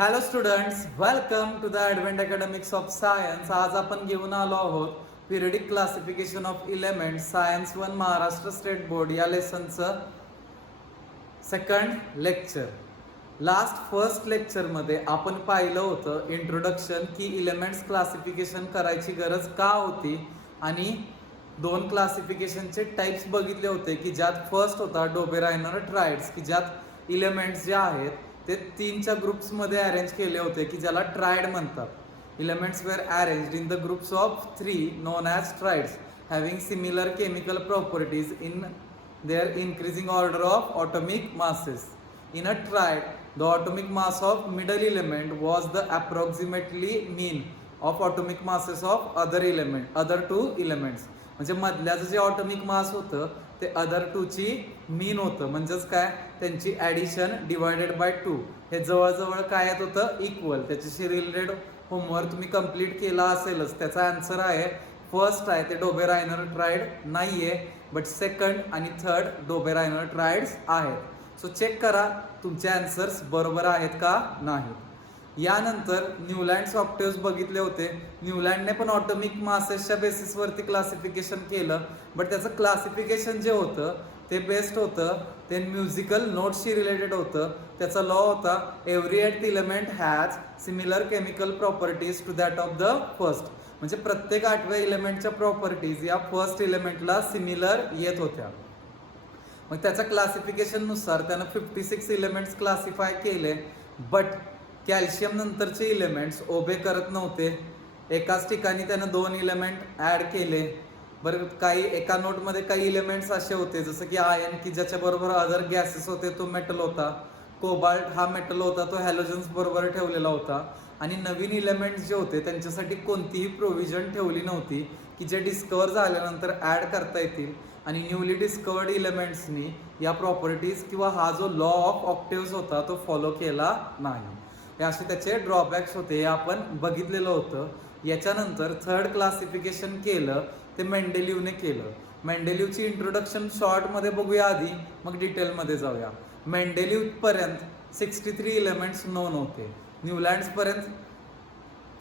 Hello students, welcome to the Advent academics of science. आज आपण घेऊन आलो आहोत periodic classification of elements science 1 Maharashtra state board या लेसनचं सेकंड लेक्चर. फर्स्ट लेक्चरमध्ये आपण पाहिलं होतं इंट्रोडक्शन की इलेमेंट्स क्लासिफिकेशन करायची गरज का होती आणि दोन क्लासिफिकेशनचे टाइप्स बघितले होते की ज्यात फर्स्ट होता डोबेरायनर ट्रायड्स की ज्यात इलेमेंट्स जे आहेत ते तीनच्या ग्रुप्समध्ये अरेंज केले होते की ज्याला ट्रायड म्हणतात. Elements were arranged in the groups of 3 known as triads having similar chemical properties in their increasing order of atomic masses. In a triad, the atomic mass of middle element was the approximately mean of atomic masses of other two elements. म्हणजे मधल्याचं जे atomic mass होतं ते other टूची मीन होतं. म्हणजेच काय, त्यांची addition divided by 2 हे जवळजवळ काय येत होतं, इक्वल. त्याच्याशी रिलेटेड होमवर्क तुम्ही कंप्लीट केला असेलच. त्याचा आन्सर आहे फर्स्ट आहे ते डोबेरायनर ट्रायड नाही आहे, बट सेकंड आणि थर्ड डोबेरायनर ट्रायड्स आहेत. सो चेक करा तुमचे आन्सर्स बरोबर आहेत का नाही. यानंतर न्यूलँड्स ऑक्टेव्स बघितले होते. न्यूलँडने पण ऑटोमिक मासेसच्या बेसिसवरती क्लासिफिकेशन केलं, बट त्याचं क्लासिफिकेशन जे होतं ते बेस्ट होतं, ते म्युझिकल नोट्सशी रिलेटेड होतं. त्याचा लॉ होता every eight element has similar chemical properties to that of the first. म्हणजे प्रत्येक 8व्या इलेमेंटच्या प्रॉपर्टीज या फर्स्ट इलेमेंटला सिमिलर येत होत्या. मग त्याच्या क्लासिफिकेशननुसार त्यानं 56 इलेमेंट्स क्लासिफाय केले, बट कॅल्शियम नंतरचे इलेमेंट्स ओबे करत नव्हते. एकाच ठिकाणी त्यानं 2 इलेमेंट ॲड केले. बरं, काही एका नोटमध्ये काही इलेमेंट्स असे होते जसं की आयन की ज्याच्याबरोबर अदर गॅसेस होते तो मेटल होता. कोबाल्ट हा मेटल होता, तो हॅलोजन्स बरोबर ठेवलेला होता. आणि नवीन इलेमेंट्स जे होते त्यांच्यासाठी कोणतीही प्रोव्हिजन ठेवली नव्हती की जे डिस्कवर झाल्यानंतर ॲड करता येतील. आणि न्यूली डिस्कवर्ड इलेमेंट्सनी या प्रॉपर्टीज किंवा हा जो लॉ ऑफ ऑक्टेव्स होता तो फॉलो केला नाही. हे असे त्याचे ड्रॉबॅक्स होते, हे आपण बघितलेलं होतं. याच्यानंतर थर्ड क्लासिफिकेशन केलं ते मेंडेलिव्हने केलं. मेंडेलिव्हची इंट्रोडक्शन शॉर्टमध्ये बघूया आधी, मग डिटेलमध्ये जाऊया. मेंडेलिव्हपर्यंत 63 इलेमेंट्स नोन होते. न्यूलँड्सपर्यंत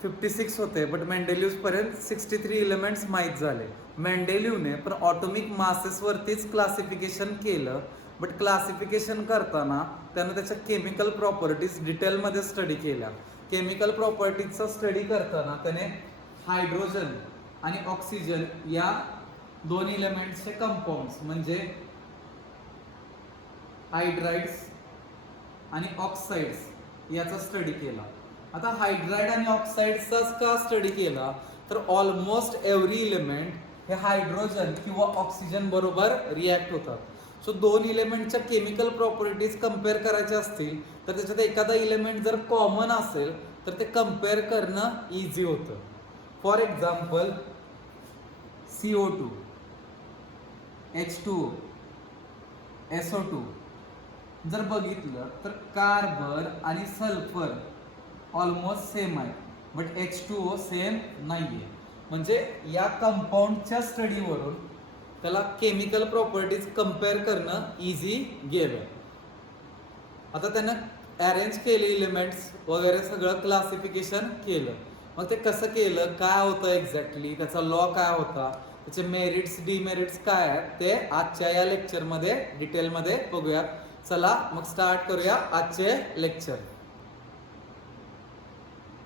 56 होते, बट मेंडेलिव्हपर्यंत 63 इलेमेंट्स माहीत झाले. मेंडेलिव्हने पण ऑटोमिक मासेसवरतीच क्लासिफिकेशन केलं, बट क्लासिफिकेशन करताना त्यानं त्याच्या केमिकल प्रॉपर्टीज डिटेलमध्ये स्टडी केल्या. केमिकल प्रॉपर्टीजचा स्टडी करताना त्याने हायड्रोजन आणि ऑक्सिजन या 2 इलेमेंट्सचे कंपाऊंड्स म्हणजे हायड्राइड्स आणि ऑक्साइड्स याचा स्टडी केला. आता हायड्राइड आणि ऑक्साइड्सचाच का स्टडी केला, तर ऑलमोस्ट एव्हरी इलेमेंट हे हायड्रोजन किंवा ऑक्सिजन बरोबर रिॲक्ट होतात. सो 2 इलेमेंटच्या केमिकल प्रॉपर्टीज कम्पेअर करायच्या असतील तर त्याच्यात एखादा इलेमेंट जर कॉमन असेल तर ते कम्पेअर करणं इझी होतं. For example CO2, H2O, SO2 जर बघितलं तर कार्बन आणि सल्फर ऑलमोस्ट सेम आहे, बट H2O सेम नाहीये. म्हणजे या कंपाऊंडच्या स्टडीवरून त्याला केमिकल प्रॉपर्टीज कम्पेअर करणं इझी गेलं. आता त्यानं अरेंज केले इलेमेंट्स वगैरे, सगळं क्लासिफिकेशन केलं. मग ते कसं केलं, काय होतं एक्झॅक्टली, त्याचा लॉ काय होता, त्याचे मेरिट्स डिमेरिट्स काय आहेत ते आजच्या या लेक्चरमध्ये डिटेलमध्ये बघूया. चला मग स्टार्ट करूया आजचे लेक्चर.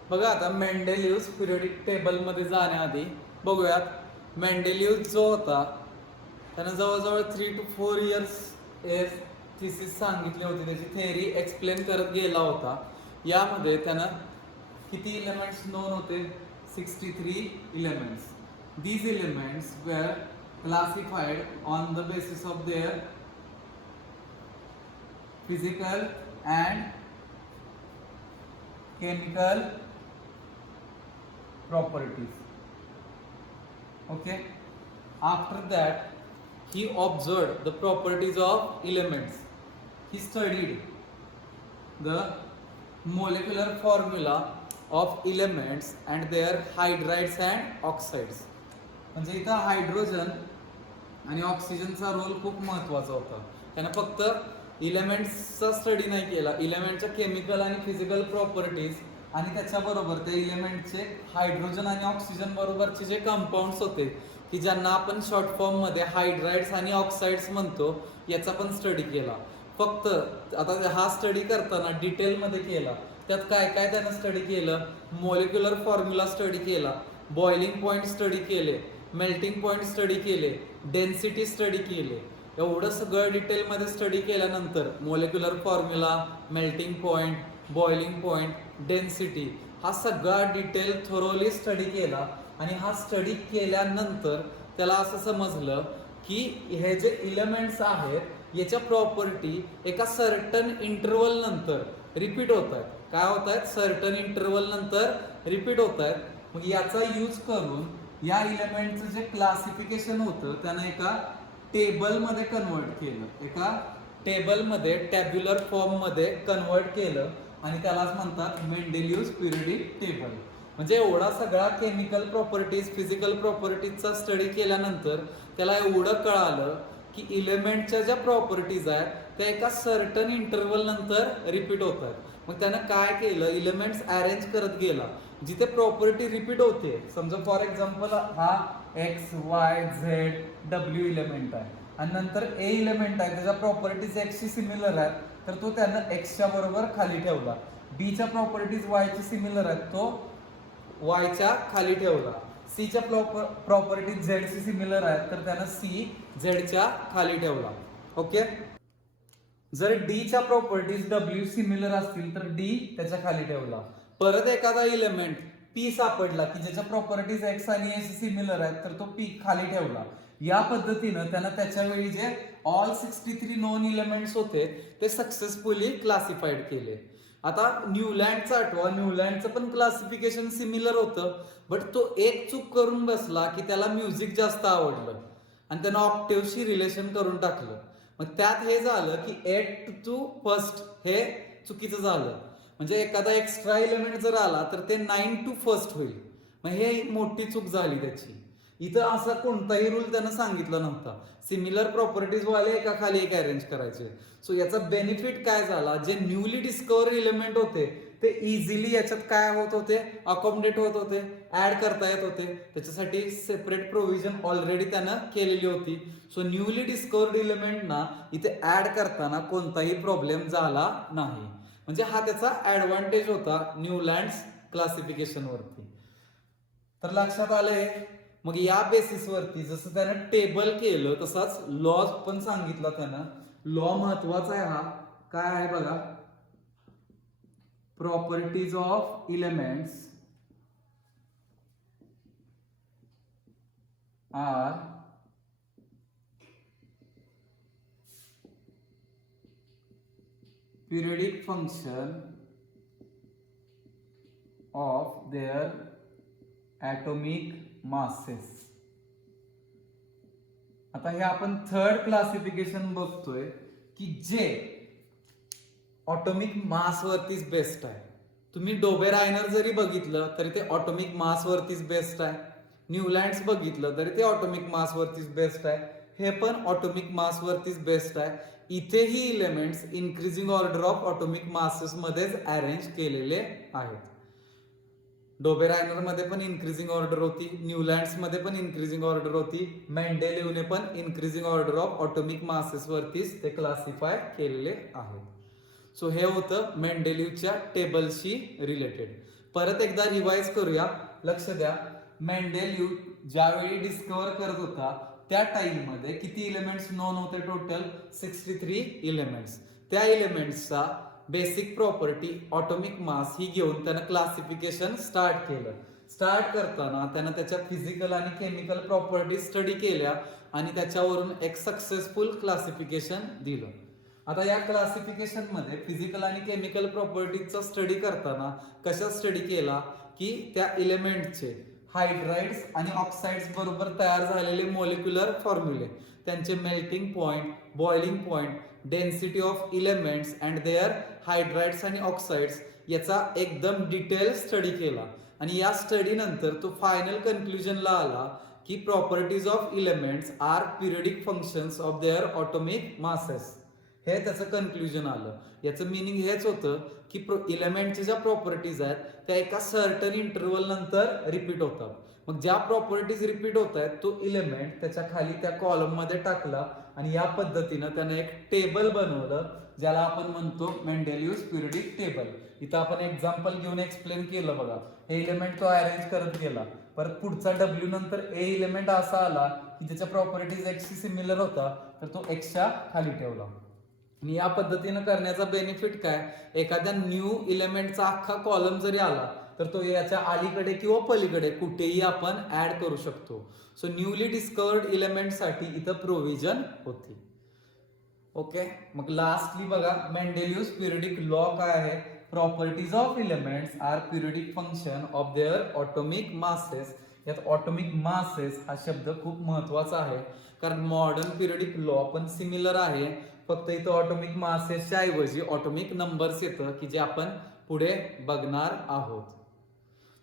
बघा, आता मेंडेलिव्हज पिरियडिक टेबलमध्ये जाण्याआधी बघूयात. मेंडेलिव्ह जो होता त्यानं जवळजवळ 3 to 4 इयर्स थिसिस सांगितली होती, त्याची थेअरी एक्सप्लेन करत गेला होता. यामध्ये त्यानं किती इलेमेंट्स नोन होते, 63 elements. These elements were classified on the basis of their physical and chemical properties. Okay, after that he observed the properties of elements. He studied the molecular formula of elements and their hydrides and oxides. म्हणजे इथं hydrogen आणि ऑक्सिजनचा role खूप महत्त्वाचा होता. त्यानं फक्त इलेमेंट्सचा study नाही केला, इलेमेंटच्या केमिकल आणि फिजिकल प्रॉपर्टीज आणि त्याच्याबरोबर त्या इलेमेंटचे हायड्रोजन आणि ऑक्सिजन बरोबरचे जे कंपाऊंड्स होते की ज्यांना आपण शॉर्ट फॉर्म मध्ये हायड्राइड्स आणि ऑक्साइड्स म्हणतो, याचा पण स्टडी केला. फक्त आता हा स्टडी करताना डिटेलमध्ये केला. त्यात काय काय त्यानं स्टडी केलं, मॉलिक्युलर फॉर्म्युला स्टडी केला, बॉइलिंग पॉईंट स्टडी केले, मेल्टिंग पॉईंट स्टडी केले, डेन्सिटी स्टडी केले. एवढं सगळं डिटेलमध्ये स्टडी केल्यानंतर molecular formula, melting point, boiling point, density हा सगळा डिटेल थोरोली स्टडी केला. आणि हा स्टडी केल्यानंतर त्याला असं समजलं की हे जे इलेमेंट्स आहेत याच्या प्रॉपर्टी एका सर्टन इंटरवल नंतर रिपीट होत आहेत. काय होत आहेत? सर्टन इंटरवल नंतर रिपीट होत आहेत. मग याचा यूज करून या इलेमेंटचं जे क्लासिफिकेशन होतं त्यानं एका टेबलमध्ये कन्वर्ट केलं, एका टेबलमध्ये टॅब्युलर फॉर्ममध्ये कन्वर्ट केलं आणि त्यालाच म्हणतात मेंडेलियस पिरियडिक टेबल. म्हणजे एवढा सगळा केमिकल प्रॉपर्टीज, फिजिकल प्रॉपर्टीजचा स्टडी केल्यानंतर त्याला एवढं कळालं की इलेमेंटच्या ज्या प्रॉपर्टीज आहेत त्या एका सर्टन इंटरवल नंतर रिपीट होत आहेत. मग त्यानं काय केलं, इलेमेंट्स अरेंज करत गेला जिथे प्रॉपर्टी रिपीट होते. समजा फॉर एक्झाम्पल हा x, Y, Z, W element आहे आणि नंतर ए इलेमेंट आहे, त्याच्या प्रॉपर्टीज एक्सशी सिमिलर आहेत, तर तो त्यानं एक्सच्या बरोबर खाली ठेवला. बीच्या प्रॉपर्टीज वायची सिमिलर आहेत, तो वायच्या खाली ठेवला. सीच्या प्रॉपर्टीज झेडची सिमिलर आहेत, तर त्यानं सी झेडच्या खाली ठेवला. ओके. जर डीच्या प्रॉपर्टीज डब्ल्यू सिमिलर असतील तर डी त्याच्या खाली ठेवला. परत एखादा इलेमेंट पी सापडला की ज्याच्या प्रॉपर्टीज एक्स आणि ए सिमिलर आहेत, तर तो पी खाली ठेवला. या पद्धतीनं त्यानं त्याच्या वेळी जे ऑल 63 नोन इलेमेंट्स होते ते सक्सेसफुली क्लासिफाईड केले. आता न्यूलँडचं आठवा, न्यूलँडचं पण क्लासिफिकेशन सिमिलर होतं, बट तो एक चूक करून बसला की त्याला म्युझिक जास्त आवडलं आणि त्यानं ऑक्टेव्हशी रिलेशन करून टाकलं. मग त्यात हे झालं की 8 to 1st हे चुकीचं झालं. म्हणजे एखादा एक्स्ट्रा एलिमेंट जर आला तर ते 9 to 1st होईल. मग हे मोठी चूक झाली त्याची. इथं असा कोणताही रूल त्यानं सांगितला नव्हता. सिमिलर प्रॉपर्टीज वाले एका खाली एक अरेंज करायचे. सो याचा बेनिफिट काय झाला, जे न्यूली डिस्कवर एलिमेंट होते ते इझिली याच्यात काय होत होते, अकोमोडेट होत होते, ऍड करता येत होते. त्याच्यासाठी सेपरेट प्रोव्हिजन ऑलरेडी त्यानं केलेली होती. सो न्यूली डिस्कवर्ड एलिमेंटना इथे ऍड करताना कोणताही प्रॉब्लेम झाला नाही. म्हणजे हा त्याचा ऍडव्हान्टेज होता न्यूलँड्स क्लासिफिकेशन वरती. तर लक्षात आलंय. मग या बेसिसवरती जसं त्यानं टेबल केलं तसाच लॉ पण सांगितला त्यानं. लॉ महत्वाचा आहे हा. काय आहे बघा, properties of elements are periodic function of their atomic masses. आता हे आपण थर्ड क्लासिफिकेशन बघतोय की जे ऑटोमिक मास वरतीच बेस्ड आहे. तुम्ही डोबेरायनर जरी बघितलं तरी ते ऑटोमिक मास वरतीच बेस्ड आहे. न्यूलँड्स बघितलं तरी ते ऑटोमिक मास वरतीच बेस्ड आहे. हे पण ऑटोमिक मास वरतीच बेस्ड आहे. इथेही elements increasing order of atomic masses मध्येच अरेंज केलेले आहेत. डोबेरायनर मध्ये पण इन्क्रीजिंग ऑर्डर होती, न्यूलँड्स मध्ये पण इन्क्रीजिंग ऑर्डर होती, मेंडेलिव्हने पण increasing order of atomic masses वरतीच ते क्लासिफाय केलेले आहेत. सो हे होतं मेंडेलिव्हच्या टेबलशी रिलेटेड. परत एकदा रिवाइज करूया. लक्ष द्या, मेंडेलिव्ह ज्यावेळी डिस्कवर करत होता त्या टाइम मध्ये किती इलेमेंट्स नोन होते? Total 63 elements. त्या इलेमेंट्सचा बेसिक प्रॉपर्टी ऑटोमिक मास ही घेऊन त्यानं क्लासिफिकेशन स्टार्ट केलं. स्टार्ट करताना त्यानं त्याच्या फिजिकल आणि केमिकल प्रॉपर्टी स्टडी केल्या आणि त्याच्यावरून एक सक्सेसफुल क्लासिफिकेशन दिलं. आता या क्लासिफिकेशन मध्ये फिजिकल आणि केमिकल प्रॉपर्टीजचा स्टडी करताना कशा स्टडी केला की त्या इलेमेंटचे हायड्राइड्स आणि ऑक्साइड्स बरोबर तयार झालेले मॉलिक्युलर फॉर्म्युले, त्यांचे melting point, boiling point, density of elements and their hydrides आणि ऑक्साइड्स याचा एकदम डिटेल स्टडी केला. आणि या स्टडी नंतर तो फायनल कन्क्लुजनला आला की properties of elements are periodic functions of their atomic masses. हे त्याचं कन्क्लुजन आलं. याचं मिनिंग हेच होतं की इलेमेंटच्या ज्या प्रॉपर्टीज आहेत त्या एका सर्टन इंटरव्हल नंतर रिपीट होतात. मग ज्या प्रॉपर्टीज रिपीट होत आहेत तो इलेमेंट त्याच्या खाली त्या कॉलम मध्ये टाकला आणि या पद्धतीनं त्यानं एक टेबल बनवलं ज्याला आपण म्हणतो मेंडेलियस पिरियडिक टेबल. इथं आपण एक्झाम्पल घेऊन एक्सप्लेन केलं बघा. हे इलेमेंट तो अरेंज करत गेला. परत पुढचा डब्ल्यू नंतर ए इलेमेंट असा आला की त्याच्या प्रॉपर्टीज एक्सशी सिमिलर होता तर तो एक्सच्या खाली ठेवला. आणि या पद्धतीनं करण्याचा बेनिफिट काय, एखाद्या न्यू इलेमेंटचा अख्खा कॉलम जरी आला तर तो याच्या अलीकडे किंवा पलीकडे कुठेही आपण ऍड करू शकतो. सो न्यूली डिस्कवर्ड इलेमेंट साठी इथं प्रोव्हिजन होती. ओके, मग लास्टली बघा मेंडेलियस पिरियडिक लॉ काय आहे. Properties of elements are periodic function of their atomic masses. यात ऑटोमिक मासेस हा शब्द खूप महत्वाचा आहे कारण मॉडर्न पिरियडिक लॉ पण सिमिलर आहे, फक्त इथं ऑटोमिक मासेसच्या ऐवजी ऑटोमिक नंबर्स येतं की जे आपण पुढे बघणार आहोत.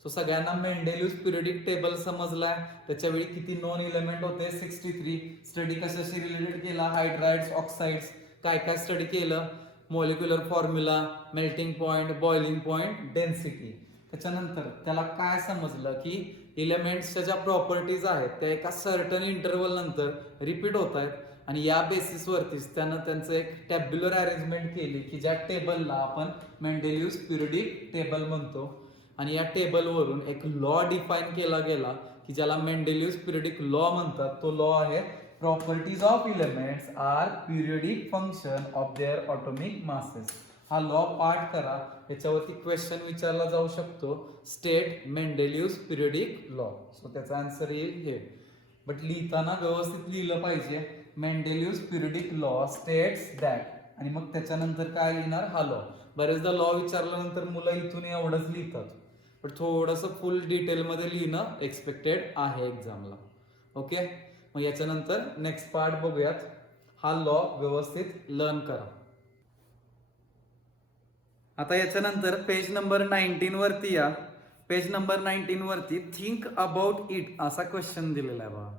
सो सगळ्यांना मेंडेलियस पिरियडिक टेबल समजलाय. त्याच्यावेळी किती नॉन इलेमेंट होते 63. स्टडी कशाशी रिलेटेड केला, हायड्राइड्स, ऑक्साइड्स, काय काय स्टडी केलं, molecular formula, melting point, boiling point, density. त्याच्यानंतर त्याला काय समजलं की इलेमेंट्सच्या ज्या प्रॉपर्टीज आहेत त्या एका सर्टन इंटरव्हल नंतर रिपीट होत आहेत आणि या बेसिसवरतीच त्यानं त्यांचं एक टॅब्युलर अरेंजमेंट केली की ज्या टेबलला आपण मेंडेलियस पिरियडिक टेबल म्हणतो. आणि या टेबलवरून एक लॉ डिफाईन केला गेला की ज्याला मेंडेलियस पिरियडिक लॉ म्हणतात. तो लॉ आहे properties of elements are periodic function of their atomic masses. हा लॉ पाठ करा, याच्यावरती क्वेश्चन विचारला जाऊ शकतो. State Mendeleev's periodic law. So त्याचा आन्सर येईल हे. बट लिहिताना व्यवस्थित लिहिलं पाहिजे. Mendeleev's periodic law states that आणि मग त्याच्यानंतर काय लिहिणार हा लॉ. बरेचदा लॉ विचारल्यानंतर मुलं इथून एवढंच लिहितात, पण थोडंसं फुल डिटेलमध्ये लिहिणं एक्सपेक्टेड आहे एक्झामला. ओके, मग याच्यानंतर नेक्स्ट पार्ट बघूयात. हा लॉ व्यवस्थित लर्न करा. आता याच्यानंतर पेज नंबर 19 वरती या. पेज नंबर 19 वरती थिंक अबाउट इट असा क्वेश्चन दिलेला आहे बघा.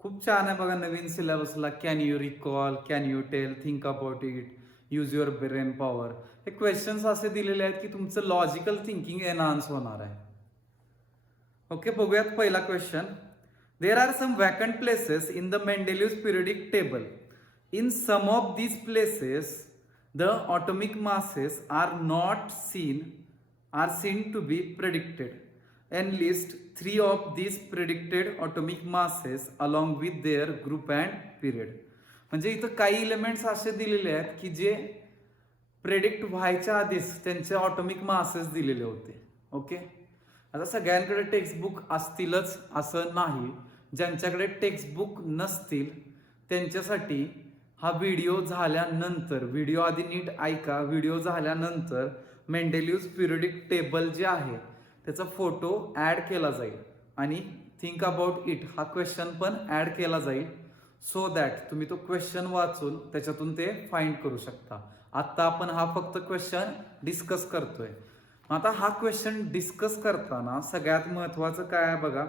खूप छान आहे बघा. नवीन सिलेबसला can you recall, can you tell, think about it, use your brain power. हे क्वेश्चन्स असे दिलेले आहेत की तुमचं लॉजिकल थिंकिंग एनहान्स होणार आहे. ओके, बघूयात पहिला question. There are some vacant places in the Mendeleev's periodic table. In some of these places the atomic masses are seen to be predicted. Enlist 3 of these predicted atomic masses along with their group and period. म्हणजे इथं काही elements असे दिलेले आहेत की जे predict व्हायच्या आधीच त्यांचे ऑटोमिक मासेस दिलेले होते. ओके, आता सगळ्यांकडे टेक्स्टबुक असतीलच असं नाही. ज्यांच्याकडे टेक्स्टबुक नसतील त्यांच्यासाठी हा व्हिडिओ झाल्यानंतर, व्हिडिओ आधी नीट ऐका, व्हिडिओ झाल्यानंतर मेंडेलियस पिरियडिक टेबल जे आहे त्याचा फोटो ऍड केला जाईल आणि थिंक अबाउट इट हा क्वेश्चन पण ऍड केला जाईल. सो दॅट तुम्ही तो क्वेश्चन वाचून त्याच्यातून ते फाइंड करू शकता. आता आपण हा फक्त क्वेश्चन डिस्कस करतोय. आता हा क्वेश्चन डिस्कस करताना सगळ्यात महत्वाचं काय आहे बघा.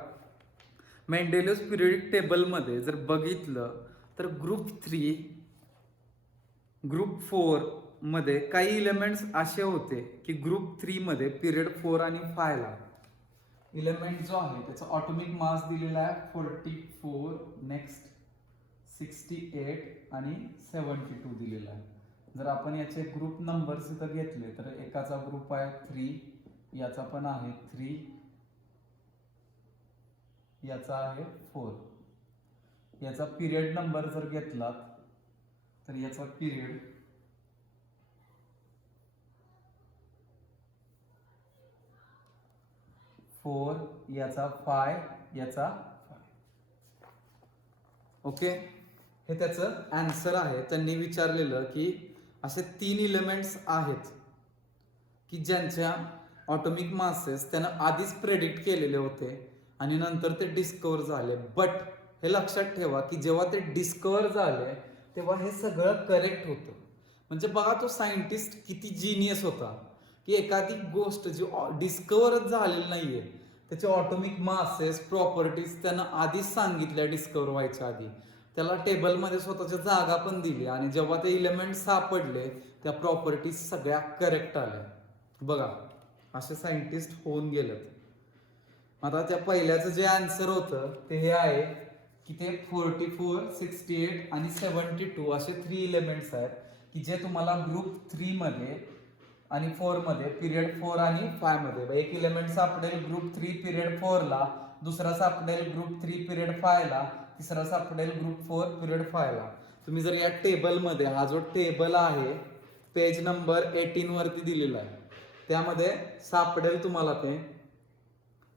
मेंडेलियस पिरियडिक टेबलमध्ये जर बघितलं तर ग्रुप 3, ग्रुप 4 मध्ये काही इलेमेंट्स असे होते की ग्रुप 3 मध्ये पिरियड 4 आणि 5 ला इलेमेंट जो आहे त्याचा ऑटोमिक मास दिलेला आहे 44, नेक्स्ट 68 आणि 72 दिलेला आहे. जर आपण याचे ग्रुप नंबर्स इथं घेतले तर एकाचा ग्रुप आहे 3, याचा पण आहे 3, याचा आहे 4. याचा पिरियड नंबर जर घेतला तर याचा पिरियड 4, याचा 5, याचा 5. ओके, हे त्याचं आन्सर आहे. त्यांनी विचारलेलं की असे 3 इलेमेंट्स आहेत की ज्यांच्या ऑटोमिक मासेस त्यानं आधीच प्रेडिक्ट केलेले होते आणि नंतर ते डिस्कवर झाले. बट हे लक्षात ठेवा की जेव्हा ते डिस्कवर झाले तेव्हा हे सगळं करेक्ट होतं. म्हणजे बघा तो सायंटिस्ट किती जिनियस होता की एखादी गोष्ट जी डिस्कवरच झालेली नाहीये त्याचे ऑटोमिक मासेस, प्रॉपर्टीज त्यानं आधीच सांगितल्या डिस्कवर व्हायच्या आधी. त्याला टेबलमध्ये स्वतःच्या जागा पण दिली आणि जेव्हा ते इलेमेंट सापडले त्या प्रॉपर्टीज सगळ्या करेक्ट आल्या. बघा असे सायंटिस्ट होऊन गेलेत. आता त्या पहिल्याचं जे आन्सर होतं ते हे आहे की ते 44, 68 आणि 72 असे 3 इलेमेंट्स आहेत की जे तुम्हाला ग्रुप 3 मध्ये आणि 4 मध्ये पिरियड 4 आणि 5 मध्ये एक इलेमेंट सापडेल ग्रुप 3 पिरियड 4 ला, दुसरा सापडेल ग्रुप 3 पिरियड 5 ला, तिसरा सापडेल ग्रुप 4 पिरियड 5 ला. तुम्ही जर या टेबल मध्ये हा जो टेबल आहे पेज नंबर 18 वरती दिलेला आहे त्यामध्ये सापडेल तुम्हाला ते.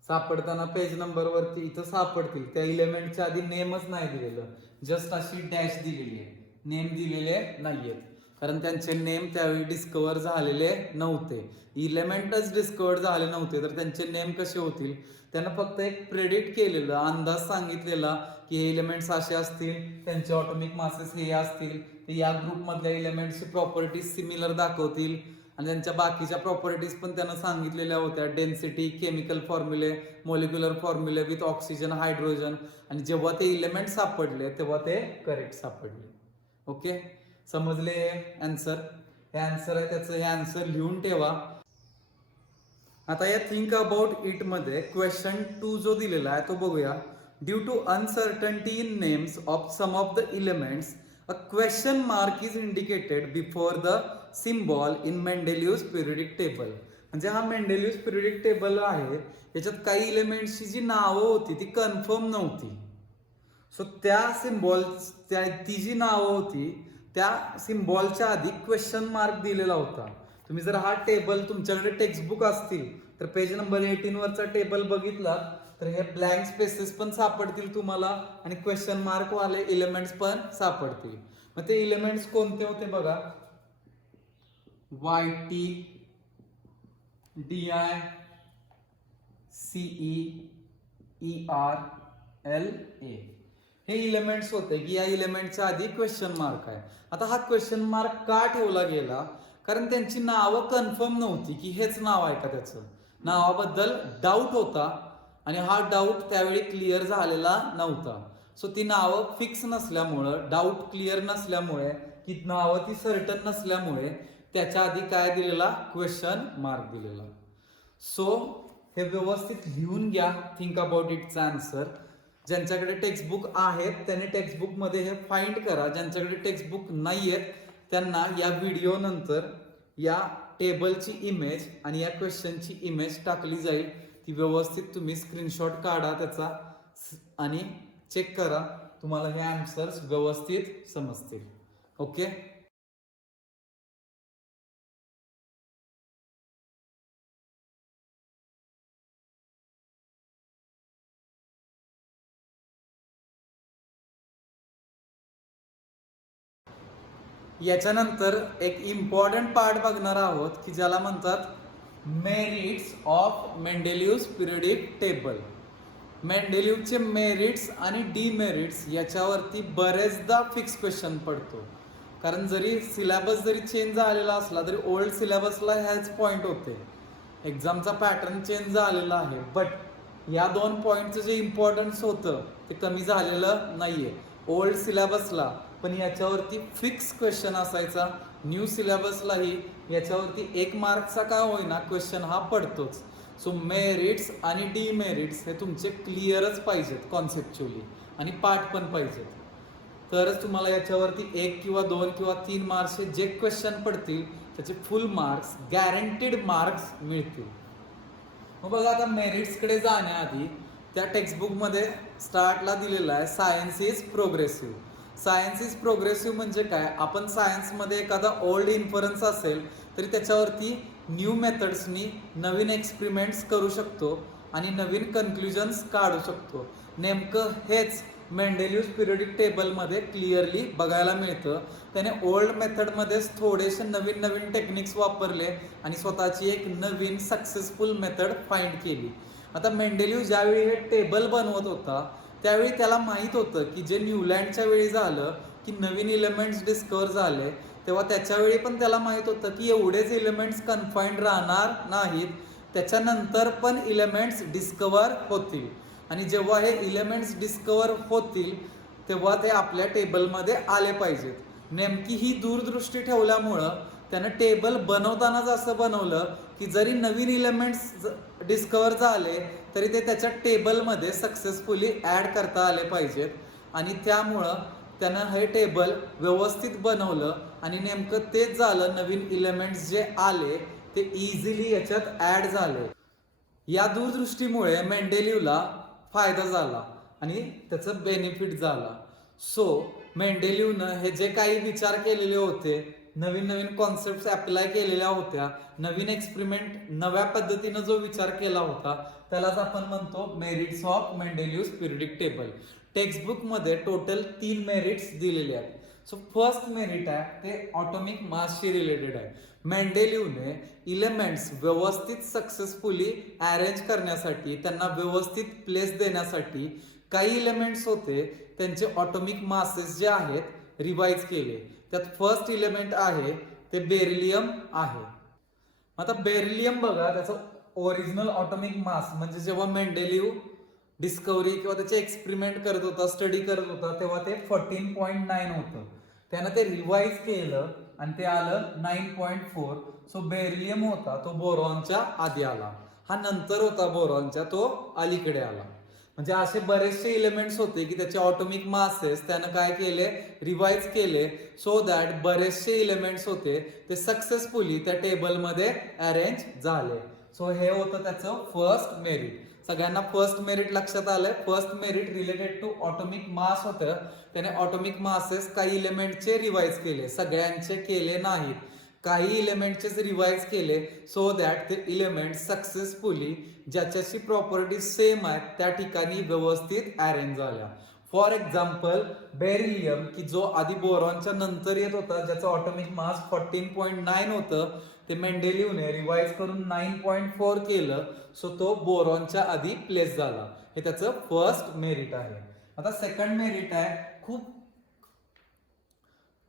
सापडताना पेज नंबर वरती इथं सापडतील त्या इलेमेंटच्या आधी नेमच नाही दिलेलं, जस्ट अशी डॅश दिलेली आहे, नेम दिलेले नाहीयेत कारण त्यांचे नेम त्यावेळी डिस्कवर झालेले नव्हते. इलेमेंटच डिस्कवर झाले नव्हते तर त्यांचे नेम कसे होतील. त्यानं फक्त एक प्रेडिक्ट केलेलं, अंदाज सांगितलेला की हे इलेमेंट्स असे असतील, त्यांचे ऑटोमिक मासेस हे असतील, ते या ग्रुपमधल्या इलेमेंट्सची प्रॉपर्टीज सिमिलर दाखवतील आणि त्यांच्या बाकीच्या प्रॉपर्टीज पण त्यानं सांगितलेल्या होत्या, डेन्सिटी, केमिकल फॉर्म्युले, मॉलिक्युलर फॉर्म्युले विथ ऑक्सिजन, हायड्रोजन. आणि जेव्हा ते इलेमेंट सापडले तेव्हा ते करेक्ट सापडले. ओके, समजले आन्सर. हे आन्सर आहे त्याचं, हे आन्सर लिहून ठेवा. आता या थिंक अबाउट इट मध्ये क्वेश्चन 2 जो दिलेला आहे तो बघूया. Due to uncertainty in names of some of the elements a question mark is indicated before the symbol in Mendeleev's periodic table. म्हणजे हा मेंडेलिव्ह पिरियडिक टेबल आहे, याच्यात काही इलेमेंट्सची जी नावं होती ती कन्फर्म नव्हती. सो त्या सिम्बॉल ती जी नावं होती त्या सिम्बॉलच्या आधी क्वेश्चन मार्क दिलेला होता. तुम्ही जर हा टेबल तुमच्याकडे टेक्स्टबुक असतील तर पेज नंबर 18 वरचा टेबल बघितला तर हे ब्लँक स्पेसेस पण सापडतील तुम्हाला आणि क्वेश्चन मार्क वाले इलेमेंट्स पण सापडतील. मग ते इलेमेंट्स कोणते होते बघा. YT, DI, CE, ER, LA हे इलेमेंट्स होते की या इलेमेंटच्या आधी क्वेश्चन मार्क आहे. आता हा क्वेश्चन मार्क का ठेवला गेला, कारण त्यांची नावं कन्फर्म नव्हती की हेच नाव आहे का, त्याचं नावाबद्दल डाऊट होता आणि हा डाऊट त्यावेळी क्लिअर झालेला नव्हता. सो ती नावं फिक्स नसल्यामुळं, डाऊट क्लिअर नसल्यामुळे, की नावं ती सर्टन नसल्यामुळे त्याच्या आधी काय दिलेला, क्वेश्चन मार्क दिलेला. सो हे व्यवस्थित लिहून घ्या थिंक अबाउट इटचा आन्सर. ज्यांच्याकडे टेक्स्टबुक आहेत त्याने टेक्स्टबुक मध्ये हे फाइंड करा. ज्यांच्याकडे टेक्स्टबुक नाहीयेत त्यांना या व्हिडिओ नंतर या टेबलची इमेज आणि या क्वेश्चनची इमेज टाकली जाईल. ती व्यवस्थित तुम्ही स्क्रीनशॉट काढा त्याचा आणि चेक करा, तुम्हाला हे आन्सर्स व्यवस्थित समजतील. ओके, याच्यानंतर एक इम्पॉर्टंट पार्ट बघणार आहोत की ज्याला म्हणतात merits of Mendeleev's periodic table. मेंडेलिव्हचे मेरिट्स आणि डीमेरिट्स याच्यावरती बरेचदा फिक्स क्वेश्चन पडतो. कारण जरी सिलेबस जरी चेंज झालेला असला तरी ओल्ड सिलेबसला ह्याच पॉईंट होते. एक्झामचा पॅटर्न चेंज झालेला आहे बट या 2 पॉईंटचं जे इम्पॉर्टन्स होतं ते कमी झालेलं नाहीये ओल्ड सिलेबसला. पण याच्यावरती फिक्स क्वेश्चन असायचा. न्यू सिलेबसलाही याच्यावरती 1 मार्कचा का होईना क्वेश्चन हा पडतोच. सो मेरिट्स आणि डीमेरिट्स हे तुमचे क्लिअरच पाहिजेत कॉन्सेप्च्युअली आणि पाठ पण पाहिजेत, तरच तुम्हाला याच्यावरती 1 किंवा 2 किंवा 3 मार्क्सचे जे क्वेश्चन पडतील त्याचे फुल मार्क्स, गॅरंटीड मार्क्स मिळतील. मग बघा, आता मेरिट्सकडे जाण्याआधी त्या टेक्स्टबुकमध्ये स्टार्टला दिलेला आहे science is progressive. Science is progressive म्हणजे काय, आपण सायन्समध्ये एखादा ओल्ड इन्फरन्स असेल तरी त्याच्यावरती न्यू मेथड्सनी नवीन एक्सपेरिमेंट्स करू शकतो आणि नवीन कन्क्लुजन्स काढू शकतो. नेमकं हेच मेंडेलिव्ह पिरियडिक टेबलमध्ये क्लिअरली बघायला मिळतं. त्याने ओल्ड मेथडमध्येच थोडेसे नवीन नवीन टेक्निक्स वापरले आणि स्वतःची एक नवीन सक्सेसफुल मेथड फाइंड केली. आता मेंडेलिव्ह ज्यावेळी हे टेबल बनवत होता त्यावेळी त्याला माहीत होतं की जे न्यूलँडच्या वेळी झालं की नवीन इलेमेंट्स डिस्कवर झाले, तेव्हा त्याच्यावेळी पण त्याला माहीत होतं की एवढेच इलेमेंट्स कन्फाइंड राहणार नाहीत, त्याच्यानंतर पण इलेमेंट्स डिस्कवर होतील. आणि जेव्हा हे इलेमेंट्स डिस्कवर होतील तेव्हा ते आपल्या टेबलमध्ये आले पाहिजेत. नेमकी ही दूरदृष्टी ठेवल्यामुळं त्यानं टेबल बनवतानाच असं बनवलं की जरी नवीन इलेमेंट्स डिस्कवर झाले तरी ते त्याच्या टेबलमध्ये सक्सेसफुली ॲड करता आले पाहिजेत. आणि त्यामुळं त्यानं हे टेबल व्यवस्थित बनवलं आणि नेमकं तेच झालं. नवीन इलेमेंट्स जे आले ते इझिली याच्यात ॲड झाले. या दूरदृष्टीमुळे मेंडेलिव्हला फायदा झाला आणि त्याचं बेनिफिट झाला. सो मेंडेलिव्हनं हे जे काही विचार केलेले होते, नवीन नवीन कॉन्सेप्ट अप्लाय केलेल्या होत्या, नवीन एक्सपेरिमेंट नव्या पद्धतीनं जो विचार केला होता त्यालाच आपण म्हणतो merits of Mendeleev's periodic table. टेक्स्टबुकमध्ये टोटल 3 मेरिट्स दिलेले आहेत. सो फर्स्ट मेरिट आहे ते ऑटोमिक मासशी रिलेटेड आहे. मेंडेलिव्हने इलेमेंट्स व्यवस्थित सक्सेसफुली अरेंज करण्यासाठी, त्यांना व्यवस्थित प्लेस देण्यासाठी काही इलेमेंट्स होते त्यांचे ऑटोमिक मासेस जे आहेत रिवाइज केले. त्यात फर्स्ट इलेमेंट आहे ते बेरिलियम आहे. आता बेरिलियम बघा, त्याचं ओरिजिनल ऑटोमिक मास म्हणजे जेव्हा मेंडेलिव्ह डिस्कवरी किंवा त्याचे एक्सपेरिमेंट करत होता, स्टडी करत होता, तेव्हा ते 14.9 होतं. त्यानं ते रिवाइज केलं आणि ते आलं 9.4. सो बेरिलियम होता तो बोरॉनच्या आधी आला, हा नंतर होता बोरॉनच्या, तो अलीकडे आला. म्हणजे असे बरेचसे इलेमेंट्स होते की त्याचे ऑटोमिक मासेस त्यानं काय केले, रिवाइज केले, सो दॅट बरेचसे इलेमेंट्स होते ते सक्सेसफुली त्या टेबलमध्ये अरेंज झाले. सो हे होतं त्याचं फर्स्ट मेरिट. सगळ्यांना फर्स्ट मेरिट लक्षात आलंय. First merit related to atomic mass होतं. त्याने ऑटोमिक मासेस काही इलेमेंटचे रिवाइज केले, सगळ्यांचे केले नाहीत, काही इलेमेंटचेच रिवाइज केले, सो दॅट ते इलेमेंट सक्सेसफुली ज्याच्याशी प्रॉपर्टीज सेम आहेत त्या ठिकाणी व्यवस्थित अरेंज झाल्या. फॉर एक्झाम्पल बेरिलियम, की जो आधी बोरॉनच्या नंतर येत होता, ज्याचं ऑटोमिक मास 14.9 होतं, ते मेंडेलिव्हने रिवाइज करून 9.4 केलं, सो तो बोरॉनच्या आधी प्लेस झाला. हे त्याचं फर्स्ट मेरिट आहे. आता सेकंड मेरिट आहे, खूप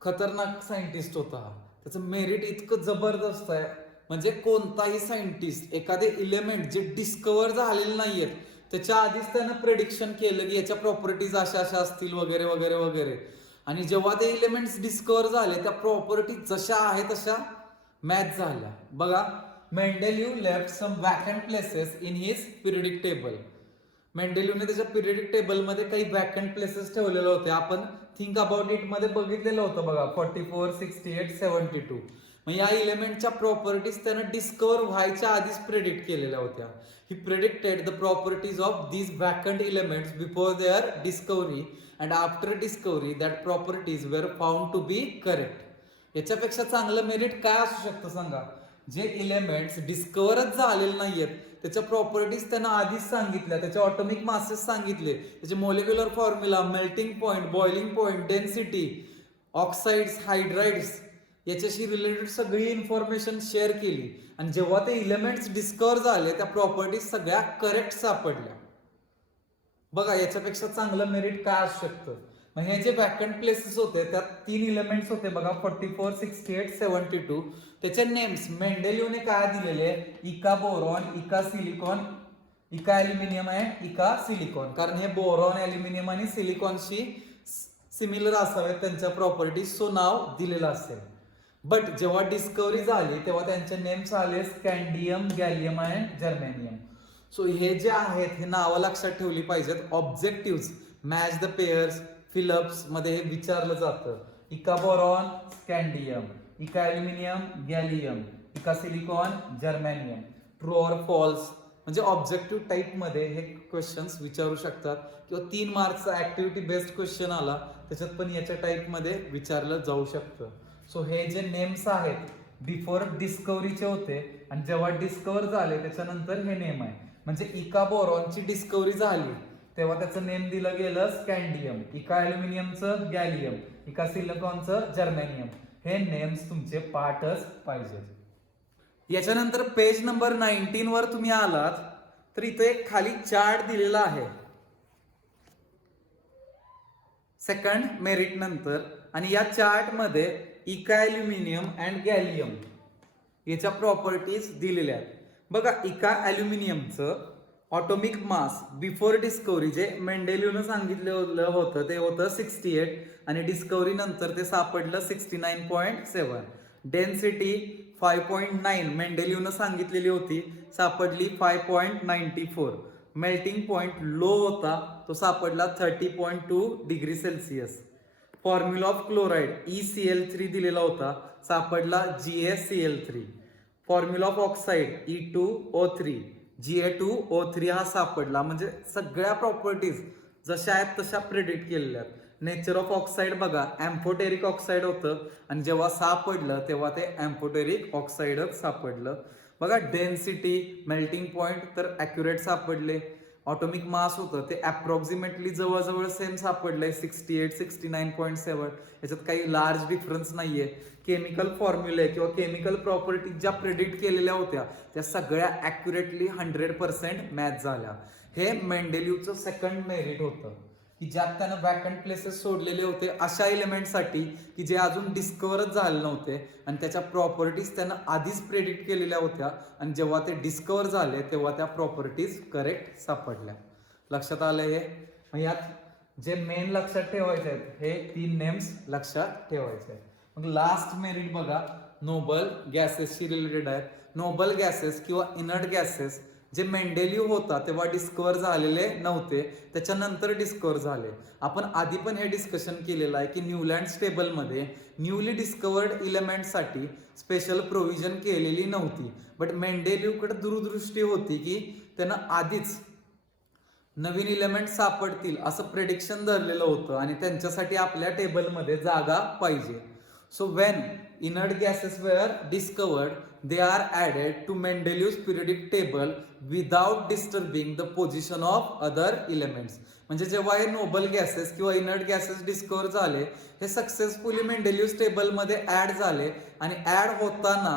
खतरनाक सायंटिस्ट होता. त्याचं मेरिट इतकं जबरदस्त आहे म्हणजे कोणताही सायंटिस्ट एखादे इलेमेंट जे डिस्कवर झालेले नाहीयेत त्याच्या आधीच त्यानं प्रेडिक्शन केलं की याच्या प्रॉपर्टीज अशा अशा असतील वगैरे वगैरे वगैरे. आणि जेव्हा ते इलेमेंट्स डिस्कवर झाले त्या प्रॉपर्टीज जशा आहेत तशा मॅच झाल्या. बघा, Mendeleev left some vacant places in his periodic table. मेंडेलिव्हने त्याच्या पिरियडिक टेबलमध्ये काही वॅकंट प्लेसेस ठेवलेले होते. आपण थिंक अबाउट इट मध्ये बघितलेलं होतं बघा, 44, 68, 72. मग या इलेमेंटच्या प्रॉपर्टीज त्यानं डिस्कवर व्हायच्या आधीच प्रेडिक्ट केलेल्या होत्या. He predicted the properties of these vacant elements before their discovery and after discovery that properties were found to be correct. याच्यापेक्षा चांगलं मेरिट काय असू शकतं सांगा? जे इलेमेंट्स डिस्कवरच झालेले नाहीयेत त्याच्या प्रॉपर्टीज त्यांना आधीच सांगितल्या, त्याचे ऑटोमिक मासेस सांगितले, त्याचे molecular formula, melting point, boiling point, density, oxides, hydrides याच्याशी रिलेटेड सगळी इन्फॉर्मेशन शेअर केली. आणि जेव्हा ते इलेमेंट्स डिस्कवर झाले त्या प्रॉपर्टीज सगळ्या करेक्ट सापडल्या. बघा, याच्यापेक्षा चांगलं मेरिट काय असू शकतं? मग हे जे वॅकंट प्लेसेस होते त्यात 3 इलेमेंट्स होते बघा, 44, 68, 72. त्याचे नेम्स मेंडेलिव्हने काय दिलेले? इका बोरॉन, इका सिलिकॉन, इका ॲल्युमिनियम अँड इका सिलिकॉन. कारण हे बोरॉन, ॲल्युमिनियम आणि सिलिकॉनशी सिमिलर असावेत त्यांच्या प्रॉपर्टीज, सो नाव दिलेलं असेल. बट जेव्हा डिस्कवरी झाली तेव्हा त्यांचे नेम्स आले scandium, gallium and germanium. So हे जे आहेत हे नावं लक्षात ठेवली पाहिजेत. ऑब्जेक्टिव्ह मॅच द पेअर्स, फिलप्स मध्ये हे विचारलं जातं. Eka boron, scandium, eka aluminium, gallium, eka silicon, germanium. True or false म्हणजे ऑब्जेक्टिव्ह टाईप मध्ये हे क्वेश्चन्स विचारू शकतात. किंवा 3 मार्क्सचा ऍक्टिव्हिटी बेस्ड क्वेश्चन आला त्याच्यात पण याच्या टाईप मध्ये विचारलं जाऊ शकतं. सो हे जे नेम्स आहेत बिफोर डिस्कवरीचे होते आणि जेव्हा डिस्कवर झाले त्याच्यानंतर हे नेम आहे. म्हणजे इका बोरॉनची डिस्कवरी झाली तेव्हा त्याचं नेम दिलं गेलं स्कँडियम, इका ॲल्युमिनियमचं गॅलियम, इका सिलिकॉनचं जर्मेनियम. हे नेम्स तुमचे पाठच पाहिजेत. याच्यानंतर पेज नंबर 19 वर तुम्ही आलात तर इथे एक खाली चार्ट दिलेला आहे सेकंड मेरिट नंतर. आणि या चार्ट मध्ये इका ॲल्युमिनियम अँड गॅलियम याच्या प्रॉपर्टीज दिलेल्या आहेत. बघा, इका ॲल्युमिनियमचं ऑटोमिक मास बिफोर डिस्कवरी जे मेंडेलिव्हनं सांगितलेलं होतं ते होतं 68 आणि डिस्कवरी नंतर ते सापडलं 69.7. डेन्सिटी 5.9 मेंडेलिव्हनं सांगितलेली होती, सापडली 5.94. मेल्टिंग पॉइंट लो होता, तो सापडला 30.2 degree Celsius. Formula of chloride ECl3 दिलेला होता, सापडला GaCl3. Formula of oxide E2O3 Ga2O3 हा सापडला. म्हणजे सगळ्या प्रॉपर्टीज जशा आहेत तशा प्रेडिक्ट केलेल्या आहेत. नेचर ऑफ ऑक्साईड बघा, एम्फोटेरिक ऑक्साईड होतं आणि जेव्हा सापडलं तेव्हा ते एम्फोटेरिक ऑक्साईडच सापडलं. बघा डेन्सिटी, मेल्टिंग पॉइंट तर ॲक्युरेट सापडले. ऑटोमिक मास होतं ते अप्रॉक्सिमेटली जवळजवळ सेम सापडलंय 68 69.7. याच्यात काही लार्ज डिफरन्स नाहीये. केमिकल फॉर्म्युले किंवा केमिकल प्रॉपर्टी ज्या प्रेडिक्ट केलेल्या होत्या त्या सगळ्या ॲक्युरेटली 100% मॅच झाल्या. हे मेंडेलिव्हचं सेकंड मेरिट होतं की ज्यात त्यानं वॅकंट प्लेसेस सोडलेले होते अशा एलिमेंटसाठी की जे अजून डिस्कवरच झाले नव्हते आणि त्याच्या प्रॉपर्टीज त्यानं आधीच प्रेडिक्ट केलेल्या होत्या आणि जेव्हा ते डिस्कवर झाले तेव्हा त्या प्रॉपर्टीज करेक्ट सापडल्या. लक्षात आलं हे? मग यात जे मेन लक्षात ठेवायचे आहेत हे 3 नेम्स लक्षात ठेवायचे आहेत. मग लास्ट मेरिट बघा, नोबल गॅसेसशी रिलेटेड आहेत. नोबल गॅसेस किंवा इनर्ट गॅसेस जे मेंडेलिव्ह होता तेव्हा डिस्कवर झालेले नव्हते, त्याच्यानंतर डिस्कवर झाले. आपण आधी पण हे डिस्कशन केलेलं आहे की न्यूलँड्स टेबलमध्ये न्यूली डिस्कवर्ड इलेमेंटसाठी स्पेशल प्रोव्हिजन केलेली नव्हती. बट मेंडेलिव्हकडे दूरदृष्टी होती की त्यानं आधीच नवीन इलेमेंट सापडतील असं प्रेडिक्शन धरलेलं होतं आणि त्यांच्यासाठी आपल्या टेबलमध्ये जागा पाहिजे. So when inert gases were discovered, they are added to Mendeleev's periodic table without disturbing the position of other elements. म्हणजे जेव्हा हे नोबल गॅसेस किंवा इनर्ट गॅसेस डिस्कवर झाले, हे सक्सेसफुली मेंडेलिव्हस टेबलमध्ये ऍड झाले आणि ऍड होताना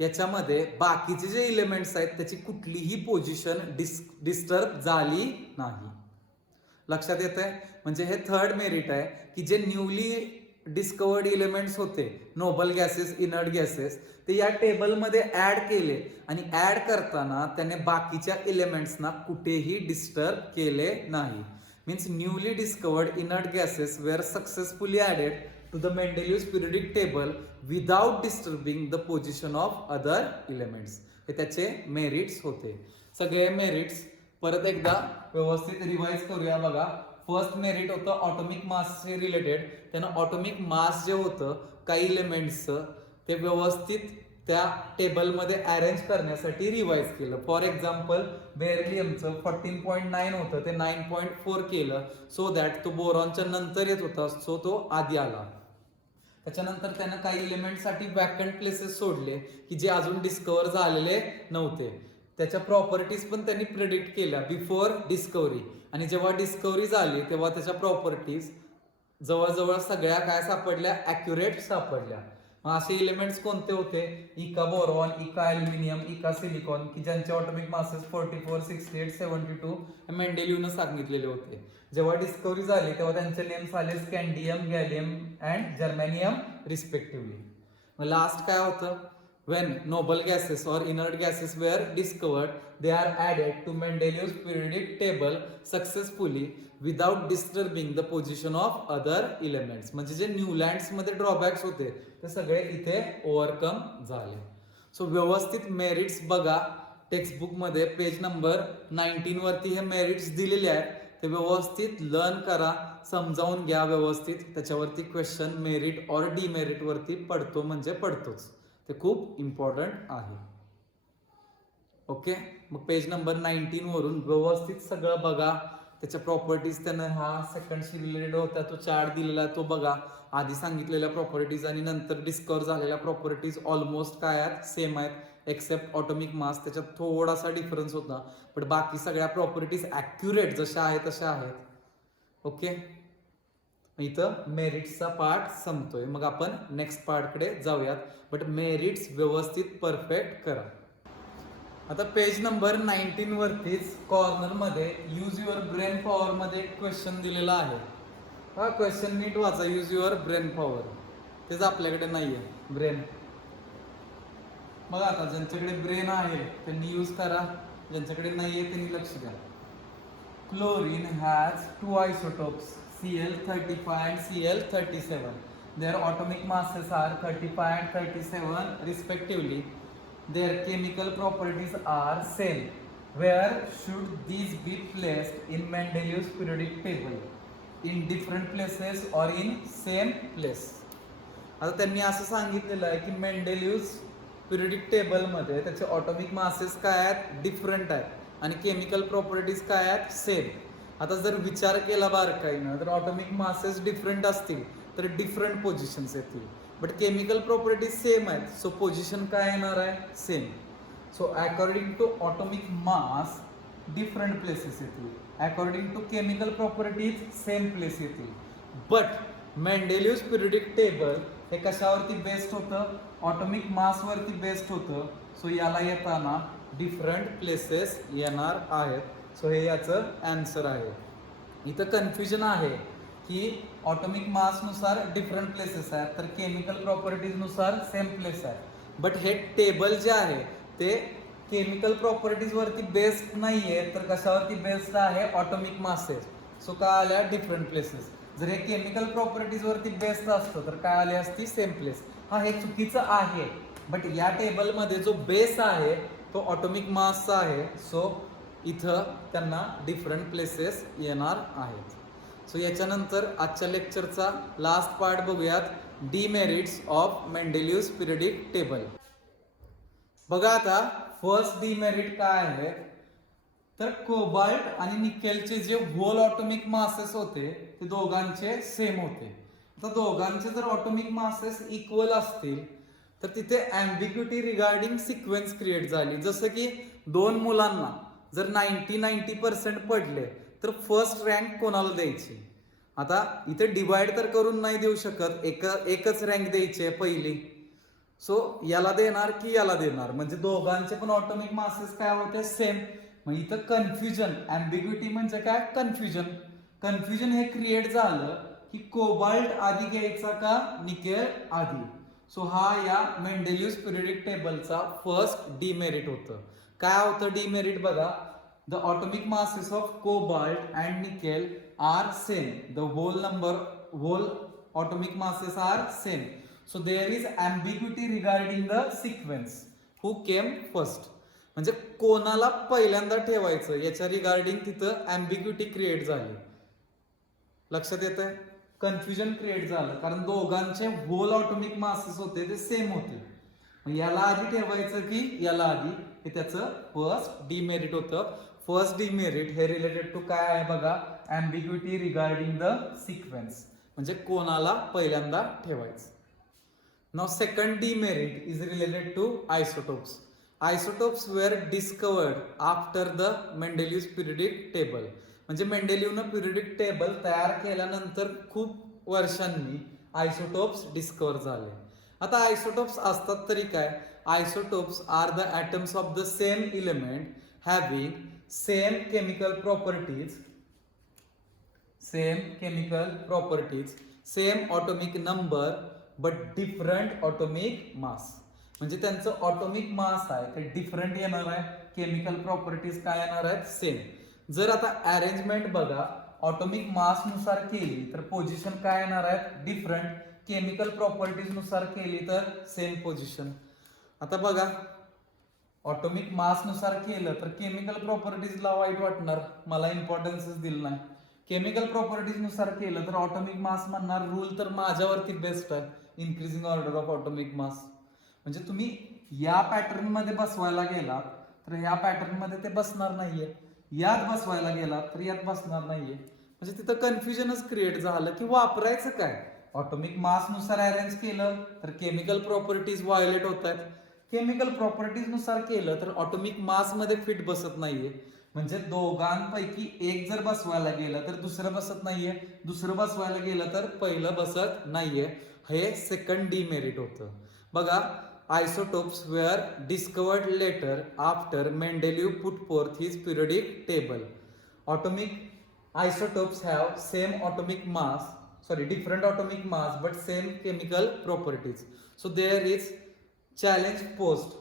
याच्यामध्ये बाकीचे जे इलेमेंट्स आहेत त्याची कुठलीही पोझिशन डिस्टर्ब झाली नाही. लक्षात येतंय? म्हणजे हे थर्ड मेरिट आहे की जे न्यूली डिस्कवर्ड इलेमेंट्स होते नोबल गॅसेस, इनर्ट गॅसेस, ते या टेबलमध्ये ऍड केले आणि ऍड करताना त्याने बाकीच्या इलेमेंट्सना कुठेही डिस्टर्ब केले नाही. Means newly discovered inert gases were successfully added to the Mendeleev's periodic table without disturbing the position of other elements. हे त्याचे मेरिट्स होते. सगळे मेरिट्स परत एकदा व्यवस्थित रिवाइज करूया. बघा, फर्स्ट मेरिट होतं ऑटोमिक मासशी रिलेटेड. त्यानं ऑटोमिक मास जे होतं काही इलेमेंट्सचं ते व्यवस्थित त्या टेबलमध्ये अरेंज करण्यासाठी रिवाइज केलं. फॉर एक्झाम्पल बेरिलियमचं 14.9 होतं ते 9.4 केलं सो दॅट तो बोरॉनच्या नंतर येत होता सो तो आधी आला. त्याच्यानंतर त्यानं काही इलेमेंटसाठी वॅकंट प्लेसेस सोडले की जे अजून डिस्कवर झालेले नव्हते. त्याच्या प्रॉपर्टीज पण त्यांनी प्रेडिक्ट केल्या बिफोर डिस्कवरी आणि जेव्हा डिस्कवरी झाली तेव्हा त्याच्या प्रॉपर्टीज जवळजवळ सगळ्या काय सापडल्या, ॲक्युरेट सापडल्या. मग असे इलेमेंट्स कोणते होते? इका बोरॉन, इका ॲल्युमिनियम, इका सिलिकॉन की ज्यांचे ऑटोमिक मासेस 44, 68, 72 मेंडेलिव्हनं सांगितलेले होते. जेव्हा डिस्कवरी झाली तेव्हा त्यांचे नेम्स आले scandium, gallium and germanium respectively. मग लास्ट काय होतं? When noble gases or inert gases were discovered, they are added to Mendeleev's periodic table successfully without disturbing the position of other elements. म्हणजे जे Newlands मध्ये drawbacks होते ते सगळे इथे ओव्हरकम झाले. सो व्यवस्थित मेरिट्स बघा टेक्स्टबुक मध्ये पेज नंबर 19 वरती हे मेरिट्स दिलेले आहेत. ते व्यवस्थित लर्न करा, समजावून घ्या व्यवस्थित. त्याच्यावरती क्वेश्चन मेरिट और डिमेरिट वरती पडतो म्हणजे पडतोच. ते खूप इम्पॉर्टंट आहे. ओके, मग पेज नंबर 19 वरून व्यवस्थित सगळं बघा. त्याच्या प्रॉपर्टीज त्यानं हा सेकंडशी रिलेटेड होता तो चार्ट दिलेला तो बघा. आधी सांगितलेल्या प्रॉपर्टीज आणि नंतर डिस्कवर झालेल्या प्रॉपर्टीज ऑलमोस्ट काय आहेत, सेम आहेत एक्सेप्ट ऑटोमिक मास. त्याच्यात थोडासा डिफरन्स होता पण बाकी सगळ्या प्रॉपर्टीज ॲक्युरेट जशा आहेत तशा आहेत. ओके, इथं मेरिट्सचा पार्ट संपतोय. मग आपण नेक्स्ट पार्टकडे जाऊयात. बट मेरिट्स व्यवस्थित परफेक्ट करा. आता पेज नंबर 19 वरतीच कॉर्नर मध्ये यूज युअर ब्रेन पॉवर मध्ये एक क्वेश्चन दिलेला आहे. हा क्वेश्चन नीट वाचा. यूज युअर ब्रेन पॉवर, तेच आपल्याकडे नाहीये ब्रेन. मग आता ज्यांच्याकडे ब्रेन आहे त्यांनी यूज करा. ज्यांच्याकडे नाही आहे त्यांनी लक्ष द्या. Chlorine has two isotopes, Cl35 and Cl37. Their atomic masses are 35 and 37 respectively. Their chemical properties are same. Where should these be placed in Mendeleev's periodic table? In different places or in same place? आता त्यांनी असं सांगितलेलं आहे की मेंडेलिव्हज periodic टेबलमध्ये त्याचे atomic masses काय आहेत, डिफरंट आहेत आणि केमिकल प्रॉपर्टीज काय आहेत, सेम. आता जर विचार केला बारकाईनं तर ऑटोमिक मासेस डिफरंट असतील तर डिफरंट पोझिशन्स येतील, बट केमिकल प्रॉपर्टीज सेम आहेत, सो पोझिशन काय येणार आहे, same. So according to atomic mass different places येतील, according to chemical properties same place येतील. बट मेंडेलिव्हज पिरियडिक टेबल हे कशावरती बेस्ड होतं, ऑटोमिक मासवरती बेस्ड होतं. सो याला येताना डिफरंट प्लेसेस येणार आहेत. सो हे याचं आन्सर आहे. इथं कन्फ्युजन आहे की ऑटोमिक मासनुसार डिफरंट प्लेसेस आहेत तर केमिकल प्रॉपर्टीजनुसार सेम प्लेस आहे. बट हे टेबल जे आहे ते केमिकल प्रॉपर्टीजवरती बेस्ड नाही आहे तर कशावरती बेस्ड आहे, ऑटोमिक मासेस. सो काय आल्या, डिफरंट प्लेसेस. जर हे केमिकल प्रॉपर्टीजवरती बेस्ड असतं तर काय आली असती, सेम प्लेस. हा हे चुकीचं आहे, बट या टेबलमध्ये जो बेस आहे तो ऑटोमिक मासचा आहे. सो इथं त्यांना डिफरंट प्लेसेस येणार आहेत. सो याच्यानंतर आजच्या लेक्चरचा लास्ट पार्ट बघूयात, demerits of Mendeleev's periodic table. बघा आता फर्स्ट डिमेरिट काय आहे तर कोबाल्ट आणि निकेलचे जे होल ऑटोमिक मासेस होते ते दोघांचे सेम होते. आता दोघांचे जर ऑटोमिक मासेस इक्वल असतील तर तिथे अँबिग्युटी रिगार्डिंग सिक्वेन्स क्रिएट झाली. जसं की दोन मुलांना जर 90% पडले तर फर्स्ट रँक कोणाला द्यायची. आता इथे डिवाइड तर करून नाही देऊ शकत, एकच रँक द्यायची आहे पहिली. सो याला देणार की याला देणार, म्हणजे दोघांचे पण ऑटोमिक मासेस काय होते, सेम. मग इथं कन्फ्युजन, अँबिग्युटी म्हणजे काय, कन्फ्युजन. कन्फ्युजन हे क्रिएट झालं की कोबाल्ट आधी घ्यायचा का निकेल आधी. सो हा या मेंडेलिव्हज पिरियडिक टेबलचा फर्स्ट डिमेरिट होतं. काय होतं डिमेरिट बघा, the atomic masses of cobalt and nickel are same, the whole atomic masses are same. So there is ambiguity regarding the sequence, who came first. म्हणजे कोणाला पहिल्यांदा ठेवायचं याच्या रिगार्डिंग तिथं अँबिग्युटी क्रिएट झाली. लक्षात येत आहे, कन्फ्युजन क्रिएट झालं कारण दोघांचे होल ऑटोमिक मासेस होते ते सेम होते. मग याला आधी ठेवायचं की याला आधी, हे त्याचं फर्स्ट डिमेरिट होतं. फर्स्ट डिमेरिट हे रिलेटेड टू काय आहे बघा, अँबिग्युटी रिगार्डिंग द सिक्वेन्स, म्हणजे कोणाला पहिल्यांदा ठेवायचं. Now second demerit is related to isotopes. Isotopes were discovered after the Mendeleev's periodic table. म्हणजे मेंडेलिव्हनं पिरियडिक टेबल तयार केल्यानंतर खूप वर्षांनी आयसोटोप्स डिस्कवर झाले. आता आयसोटोप्स असतात तरी काय, isotopes are the atoms of the same element having same chemical properties, same atomic number but different atomic mass. म्हणजे त्यांचं ऑटोमिक मास आहे ते डिफरंट येणार आहे, केमिकल प्रॉपर्टीज काय येणार आहेत, सेम. जर आता अरेंजमेंट बघा, ऑटोमिक मास नुसार केली तर पोझिशन काय येणार आहेत, डिफरंट. केमिकल प्रॉपर्टीज नुसार केली तर सेम पोझिशन. आता बघा ऑटोमिक मास नुसार केलं तर केमिकल प्रॉपर्टीजला वाईट वाटणार, मला इम्पॉर्टन्सच दिलं नाही. केमिकल प्रॉपर्टीज नुसार केलं तर ऑटोमिक मास म्हणणार रूल तर माझ्यावरती बेस्ट आहे, increasing order of atomic mass. म्हणजे तुम्ही या पॅटर्न मध्ये बसवायला गेलात तर या पॅटर्न मध्ये ते बसणार नाहीये, यात बसवायला गेलात तर यात बसणार नाहीये. म्हणजे तिथं कन्फ्युजनच क्रिएट झालं की वापरायचं काय. ऑटोमिक मास नुसार अरेंज केलं तर केमिकल प्रॉपर्टीज व्हायोलेट होत आहेत, केमिकल प्रॉपर्टीज नुसार केलं तर ऑटोमिक मास मध्ये फिट बसत नाहीये. म्हणजे दोघांपैकी एक जर बसवायला गेलं तर दुसरं बसत नाहीये, दुसरं बसवायला गेलं तर पहिलं बसत नाहीये. हे सेकंड डिमेरिट होतं. बघा, isotopes were discovered later after Mendeleev put forth his periodic table. Isotopes have different atomic mass but same chemical properties. So there is challenge posed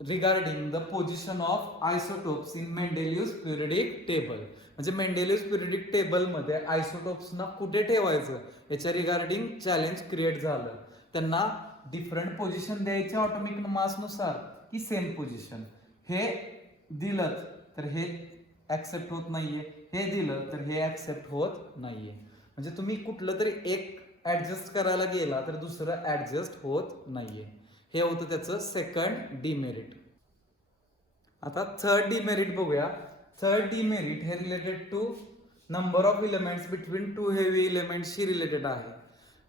regarding the position of isotopes in Mendeleev's periodic table. म्हणजे Mendeleev's periodic table मध्ये आयसोटोप्सना कुठे ठेवायचं याच्या regarding challenge create झालं. त्यांना different position द्यायचे atomic मास नुसार की सेम पोझिशन. हे दिलं तर हे ऍक्सेप्ट होत नाहीये, हे दिलं तर हे ऍक्सेप्ट होत नाहीये. म्हणजे तुम्ही कुठलं तरी एक ऍडजस्ट करायला गेला तर दुसरं ऍडजस्ट होत नाहीये. हे होतं त्याचं सेकंड डिमेरिट. आता थर्ड डिमेरिट बघूया. थर्ड डिमेरिट हे related to number of elements between two heavy इलेमेंट्सशी रिलेटेड आहे.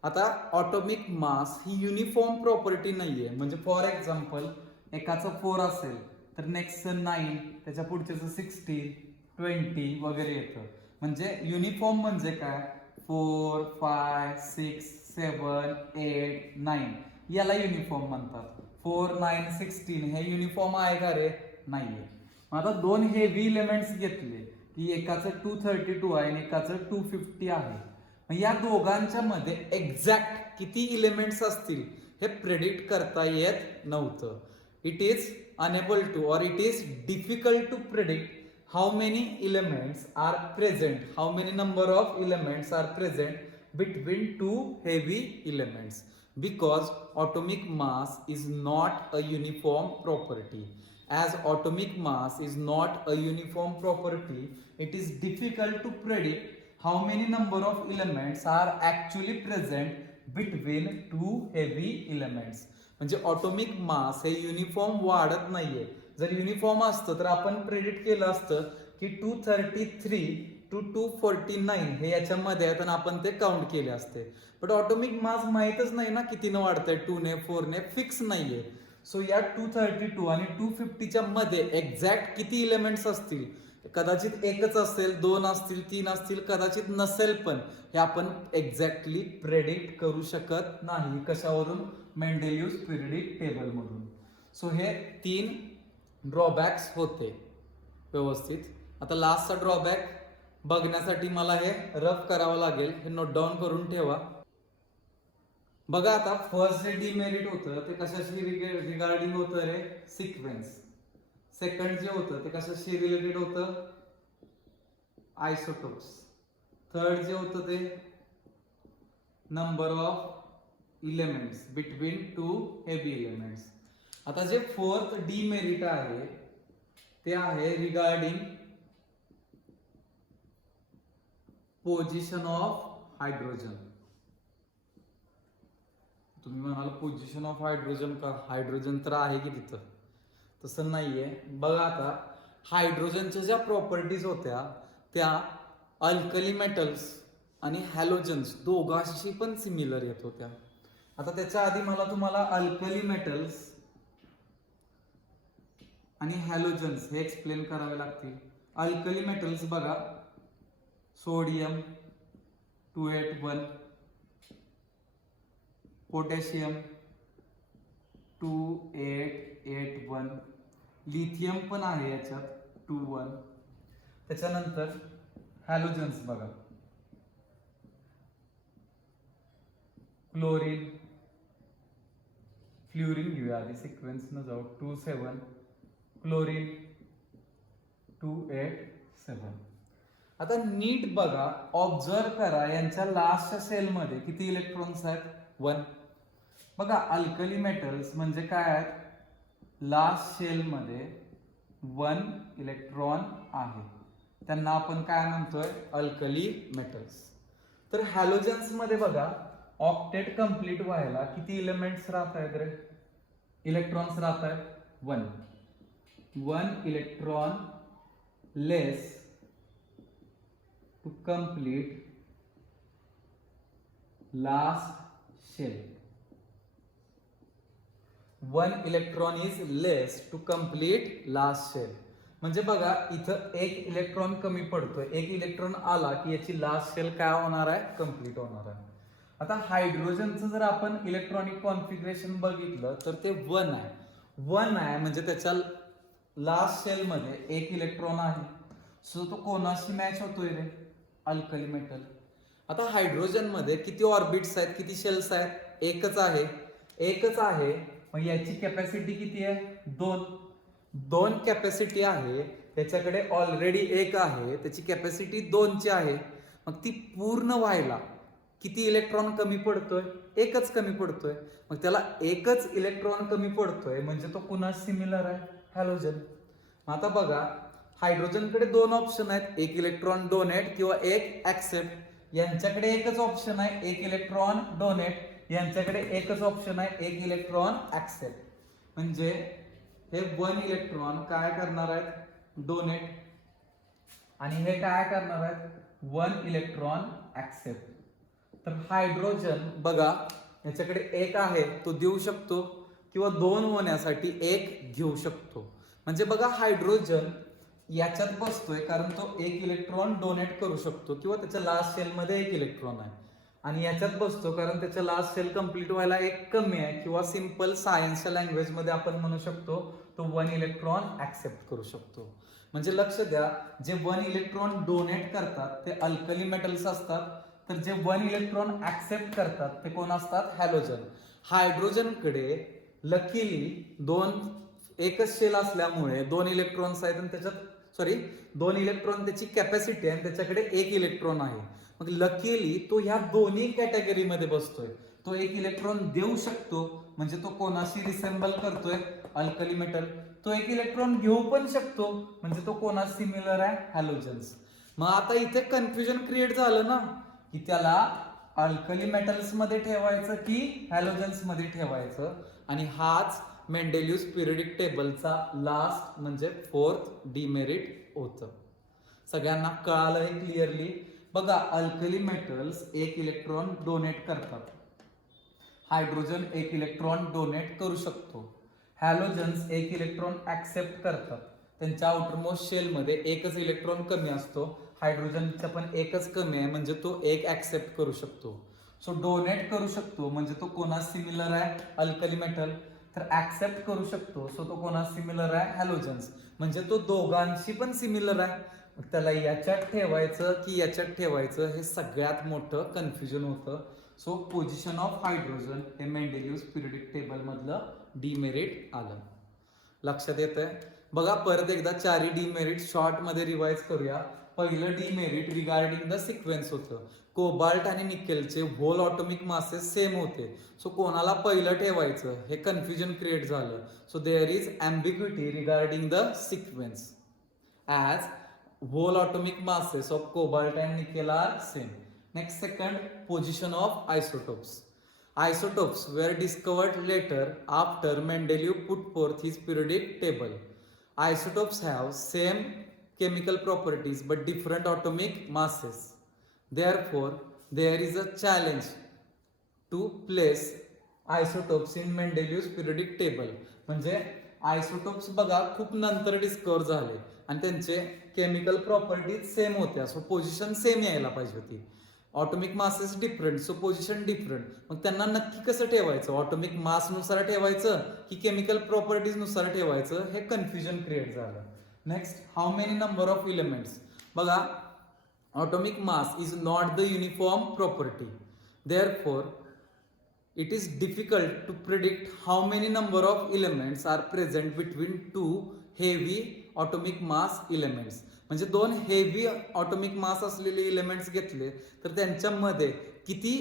आता ऑटोमिक मास ही युनिफॉर्म प्रॉपर्टी नाहीये. म्हणजे फॉर एक्झाम्पल एकाचं 4 असेल तर नेक्स्टचं 9, त्याच्या पुढच्याचं 16, 20 वगैरे येतं. म्हणजे युनिफॉर्म म्हणजे काय, 4, 5, 6, 7, 8, 9 याला युनिफॉर्म म्हणतात. 4, 9, 16 हे युनिफॉर्म आहे का रे, नाहीये. आता दोन हेवी इलेमेंट्स घेतले की एकाचं 232 आहे आणि एकाचं 250 आहे. या दोघांच्या मध्ये एक्झॅक्ट किती इलेमेंट्स असतील हे प्रेडिक्ट करता येत नव्हतं. इट इज अनेबल टू और it is difficult to predict how many elements are present, how many number of elements are present between two heavy elements, because atomic mass is not a uniform property. As atomic mass is not a uniform property, it is difficult to predict how many number of elements are actually present between two heavy elements. म्हणजे atomic मास हे uniform वाढत नाहीये. जर uniform असतं तर आपण predict केलं असतं की 233 to 249 हे याच्यामध्ये आहेत आणि आपण ते काउंट केले असते. बट ऑटोमिक मास माहीतच नाही ना कितीनं वाढतंय, 2 ने 4 ने फिक्स नाहीये. सो या 232 आणि 250च्या मध्ये एक्झॅक्ट किती इलेमेंट्स असतील, कदाचित एकच असेल, 2 असतील, 3 असतील, कदाचित नसेल, पण हे आपण एक्झॅक्टली प्रेडिक्ट करू शकत नाही. कशावरून, मेंडेलियस पिरियडिक टेबल मधून. सो हे 3 ड्रॉबॅक्स होते व्यवस्थित. आता लास्टचा ड्रॉबॅक बघण्यासाठी मला हे रफ करावं लागेल, हे नोट डाऊन करून ठेवा. बघा आता फर्स्ट जे डिमेरिट होतं ते कशाशी रिगार्डिंग होतं रे, सिक्वेन्स. सेकंड जे होतं ते कशाशी रिलेटेड होतं, आयसोटोप्स. थर्ड जे होतं ते number of elements between two heavy elements. आता जे फोर्थ डिमेरिट आहे ते आहे रिगार्डिंग पोझिशन ऑफ हायड्रोजन. तुम्ही म्हणाल पोझिशन ऑफ हायड्रोजन का, हायड्रोजन तर आहे की तिथं. तसं नाहीये. बघा आता हायड्रोजनच्या ज्या प्रॉपर्टीज होत्या त्या अल्कली मेटल्स आणि हॅलोजन्स दोघांशी पण सिमिलर येत होत्या. आता त्याच्या आधी मला तुम्हाला अल्कली मेटल्स आणि हॅलोजन्स हे एक्सप्लेन करावे लागतील. अल्कली मेटल्स बघा, सोडियम 281, पोटॅशियम 2881, लिथियम पण आहे याच्यात 21. त्याच्यानंतर हॅलोजन्स बघा, क्लोरीन, फ्ल्युरिन घेऊया आधी सिक्वेन्स न जाऊ, 27, क्लोरीन 287. आता नीट बघा, ऑब्झर्व करा, यांच्या लास्टच्या सेलमध्ये किती इलेक्ट्रॉन्स आहेत, 1. बघा अल्कली मेटल्स म्हणजे काय आहेत, लास्ट सेलमध्ये 1 इलेक्ट्रॉन आहे, त्यांना आपण काय म्हणतोय, अल्कली मेटल्स. तर हॅलोजन्स मध्ये बघा ऑक्टेट कंप्लीट व्हायला किती इलेमेंट्स राहत आहेत रे, इलेक्ट्रॉन्स राहत आहेत 1. 1 electron less to complete last shell. 1 electron is less to complete last shell. म्हणजे बघा इथं 1 इलेक्ट्रॉन कमी पडतोय, 1 इलेक्ट्रॉन आला की याची लास्ट शेल काय होणार आहे, कंप्लीट होणार आहे. आता हायड्रोजनचं जर आपण इलेक्ट्रॉनिक कॉन्फिगरेशन बघितलं तर ते 1 आहे. 1 आहे म्हणजे त्याच्या लास्ट शेल मध्ये 1 इलेक्ट्रॉन आहे. सो तो कोणाशी मॅच होतोय रे, अल्कली मेटल. आता हायड्रोजन मध्ये किती ऑर्बिट्स आहेत, किती शेल्स आहेत, एकच आहे. मग याची कॅपॅसिटी किती आहे? 2 कॅपॅसिटी आहे, त्याच्याकडे ऑलरेडी 1 आहे, त्याची कॅपॅसिटी 2 ची आहे. मग ती पूर्ण व्हायला किती इलेक्ट्रॉन कमी पडतोय? एकच कमी पडतोय. मग त्याला एकच इलेक्ट्रॉन कमी पडतोय म्हणजे तो कुणा सिमिलर आहे? हॅलोजन. आता बघा, हायड्रोजनकडे 2 ऑप्शन आहेत, एक इलेक्ट्रॉन डोनेट किंवा एक ऍक्सेप्ट. यांच्याकडे एकच ऑप्शन आहे, एक इलेक्ट्रॉन डोनेट. यांच्याकडे एकच ऑप्शन आहे, एक इलेक्ट्रॉन ऍक्सेप्ट. म्हणजे हे 1 इलेक्ट्रॉन काय करणार आहेत? डोनेट. आणि हे काय करणार आहेत? 1 इलेक्ट्रॉन ऍक्सेप्ट. तर हायड्रोजन बघा, याच्याकडे 1 आहे, तो देऊ शकतो किंवा 2 होण्यासाठी 1 घेऊ शकतो. म्हणजे बघा, हायड्रोजन याच्यात बसतोय कारण तो 1 इलेक्ट्रॉन डोनेट करू शकतो किंवा त्याच्या लास्ट शेल मध्ये 1 इलेक्ट्रॉन आहे. आणि याच्यात बसतो कारण त्याच्या लास्ट शेल कंप्लीट व्हायला 1 कमी आहे, किंवा सिंपल सायन्सच्या लँग्वेज मध्ये आपण म्हणू शकतो तो 1 इलेक्ट्रॉन ऍक्सेप्ट करू शकतो. म्हणजे लक्ष द्या, जे 1 इलेक्ट्रॉन डोनेट करतात ते अल्कली मेटल्स असतात, तर जे 1 इलेक्ट्रॉन ऍक्सेप्ट करतात ते कोण असतात? हॅलोजन. हायड्रोजनकडे लकीली एकच शेल असल्यामुळे 2 इलेक्ट्रॉन्स आहेत, आणि त्याच्यात 2 इलेक्ट्रॉन त्याची कॅपॅसिटी आहे आणि त्याच्याकडे 1 इलेक्ट्रॉन आहे. मग लकीली तो ह्या दोन्ही कॅटेगरीमध्ये बसतोय. तो 1 इलेक्ट्रॉन देऊ शकतो म्हणजे तो कोणाशी रिसेंबल करतोय? Alkali metal. तो 1 इलेक्ट्रॉन घेऊ पण शकतो म्हणजे तो कोणाशी सिमिलर आहे? हॅलोजन्स. मग आता इथे कन्फ्युजन क्रिएट झालं ना, की त्याला अल्कली मेटल्स मध्ये ठेवायचं की हॅलोजन्स मध्ये ठेवायचं. आणि हाच मेंडेलियस पिरियडिक टेबलचा लास्ट म्हणजे 4th डिमेरिट होतं. सगळ्यांना कळालं हे क्लिअरली? बघा, अल्कली मेटल्स 1 इलेक्ट्रॉन डोनेट करतात. हायड्रोजन 1 इलेक्ट्रॉन डोनेट करू शकतो. हॅलोजन्स 1 इलेक्ट्रॉन ऍक्सेप्ट करतात. त्यांच्या आउटरमोस्ट शेल मध्ये एकच इलेक्ट्रॉन कमी असतो. हायड्रोजनचा पण एकच कमी आहे म्हणजे तो 1 ऍक्सेप्ट करू शकतो. सो डोनेट करू शकतो म्हणजे तो कोणा सिमिलर आहे? Alkali metal. तर ऍक्सेप्ट करू शकतो सो तो कोणा सिमिलर आहे? हॅलोजन्स. म्हणजे तो दोघांशी पण सिमिलर आहे. त्याला याच्यात ठेवायचं की याच्यात ठेवायचं हे सगळ्यात मोठं कन्फ्युजन होतं. सो पोझिशन ऑफ हायड्रोजन हे मेंडेलियस पिरियडिक टेबल मधलं डिमेरिट आलं. लक्षात येतंय? बघा, परत एकदा 4 डिमेरिट शॉर्ट मध्ये रिवाइज करूया. पहिलं डिमेरिट रिगार्डिंग द सिक्वेन्स होतं. कोबाल्ट आणि निकेलचे व्होल ऑटोमिक मासेस सेम होते. सो कोणाला पहिलं ठेवायचं हे कन्फ्युजन क्रिएट झालं. So there is ambiguity regarding the sequence as whole atomic masses of cobalt and nickel are same. Next, second, position of isotopes. Isotopes were discovered later after Mendeleev put forth his periodic table. Isotopes have same chemical properties but different atomic masses. Therefore, there is a challenge to place isotopes in Mendeleev's periodic table. म्हणजे isotopes बघा खूप नंतर डिस्कवर झाले आणि त्यांचे chemical properties same होत्या. So position same यायला पाहिजे होती. Atomic masses different, so position different. मग त्यांना नक्की कसं ठेवायचं? ऑटोमिक मास नुसार ठेवायचं की केमिकल प्रॉपर्टीज नुसार ठेवायचं? हे कन्फ्युजन क्रिएट झालं. Next, how many number of elements. बघा, atomic mass is not the uniform property. Therefore it is difficult to predict how many number of elements are present between two heavy atomic mass elements. म्हणजे 2 heavy atomic मास असलेले elements घेतले तर त्यांच्यामध्ये किती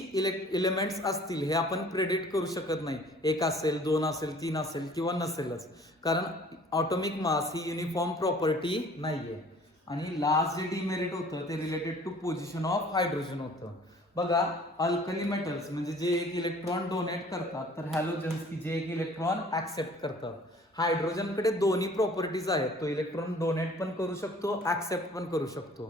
elements असतील हे आपण प्रेडिक्ट करू शकत नाही. 1 असेल, 2 असेल, 3 असेल किंवा नसेलच, कारण ऑटोमिक मास ही युनिफॉर्म प्रॉपर्टी नाहीये. आणि लास्ट जे डिमेरिट होतं ते related to position of hydrogen होतं. बघा, अल्कली मेटल्स म्हणजे जे 1 इलेक्ट्रॉन डोनेट करतात, तर हॅलोजन्स की जे 1 इलेक्ट्रॉन ऍक्सेप्ट करतात. हायड्रोजनकडे दोन्ही प्रॉपर्टीज आहेत, तो इलेक्ट्रॉन डोनेट पण करू शकतो, ऍक्सेप्ट पण करू शकतो.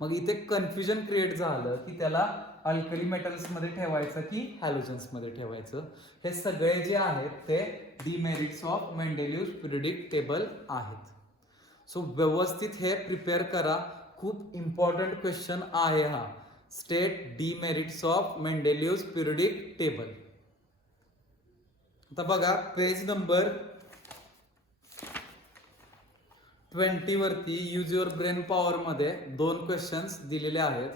मग इथे कन्फ्युजन क्रिएट झालं की त्याला अल्कली मेटल्स मध्ये ठेवायचं की हॅलोजन्स मध्ये ठेवायचं. हे सगळे जे आहेत ते demerits of Mendeleev's periodic table आहेत. सो व्यवस्थित हे प्रिपेअर करा, खूप इम्पॉर्टंट क्वेश्चन आहे हा. State demerits of Mendeleev's periodic table. आता बघा, पेज नंबर 20 वरती यूज युअर ब्रेन पॉवर मध्ये 2 क्वेश्चन्स दिलेले आहेत.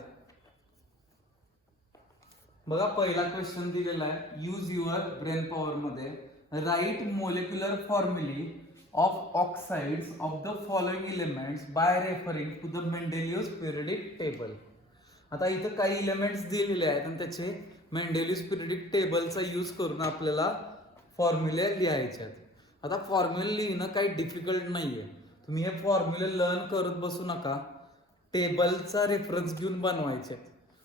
बघा, पहिला क्वेश्चन दिलेला आहे यूज युअर ब्रेन पॉवर मध्ये. Write molecular formulae of oxides of the following elements by referring to the Mendeleev's periodic table. आता इथं काही एलिमेंट्स दिलेले आहेत आणि त्याचे मेंडेलियस पिरियडिक टेबलचा यूज करून आपल्याला फॉर्म्युले लिहायचे आहेत. आता फॉर्म्युले लिहिणं काही डिफिकल्ट नाहीये. तुम्ही हे फॉर्म्युले लर्न करत बसू नका, टेबलचा रेफरन्स घेऊन बनवायचे.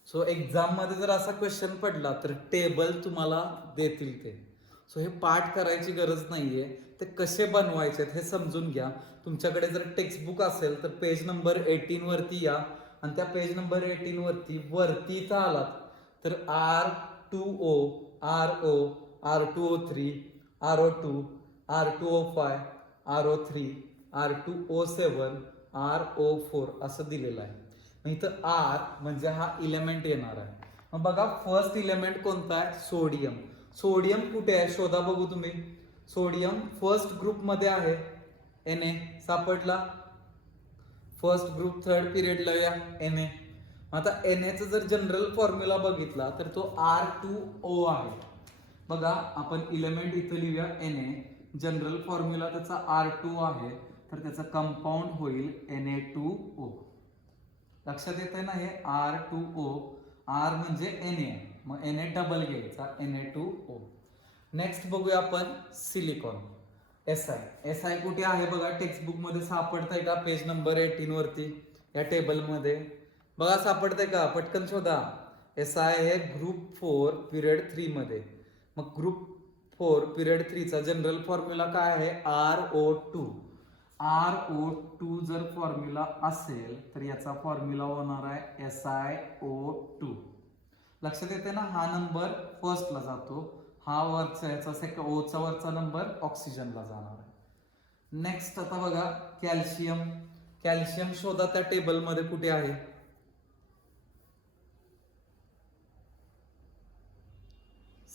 सो एक्झाम मध्ये जर असा क्वेश्चन पडला तर टेबल तुम्हाला देतील ते. सो हे पाठ करायची गरज नाहीये, ते कसे बनवायचे हे समजून घ्या. तुमच्याकडे जर टेक्स्टबुक असेल तर पेज नंबर 18 वरती या आणि त्या पेज नंबर 18 वरती इथं आलात तर R2O, RO, R2O3, RO2, R2O5, RO3, R2O7, RO4 असं दिलेलं आहे. मग इथं R म्हणजे हा इलेमेंट येणार आहे. मग बघा फर्स्ट इलेमेंट कोणता आहे? सोडियम. सोडियम कुठे आहे शोधा बघू तुम्ही. सोडियम फर्स्ट ग्रुप मध्ये आहे, Na सापडला. फर्स्ट ग्रुप थर्ड पिरियडला या Na. आता Na जर जनरल फॉर्म्युला बघितला तर तो R2O आहे. बघा आपण इलेमेंट इथं लिहूया Na. जनरल फॉर्म्युला त्याचा R2 आहे तर त्याचा कंपाऊंड होईल Na2O. लक्षात येत आहे ना हे R2O. R म्हणजे Na, मग Na डबल घ्यायचा Na2O. नेक्स्ट बघूया आपण सिलिकॉन. Si कुठे आहे बघा टेक्स्टबुक मध्ये सापडतंय का? पेज नंबर 18 वरती या टेबल मध्ये बघा सापडतंय का? पटकन शोधा. Si हे ग्रुप 4 पिरियड 3 मध्ये. मग ग्रुप 4 पिरियड 3 चा जनरल फॉर्म्युला काय आहे? RO2. RO2 जर फॉर्म्युला असेल तर याचा फॉर्म्युला होणार आहे SiO2. लक्षात येते ना, हा नंबर फर्स्टला जातो, हा वरचा याचा ओचा वरचा नंबर ऑक्सिजनला जाणार आहे. नेक्स्ट आता बघा कॅल्शियम. कॅल्शियम शोधा त्या टेबल मध्ये कुठे आहे?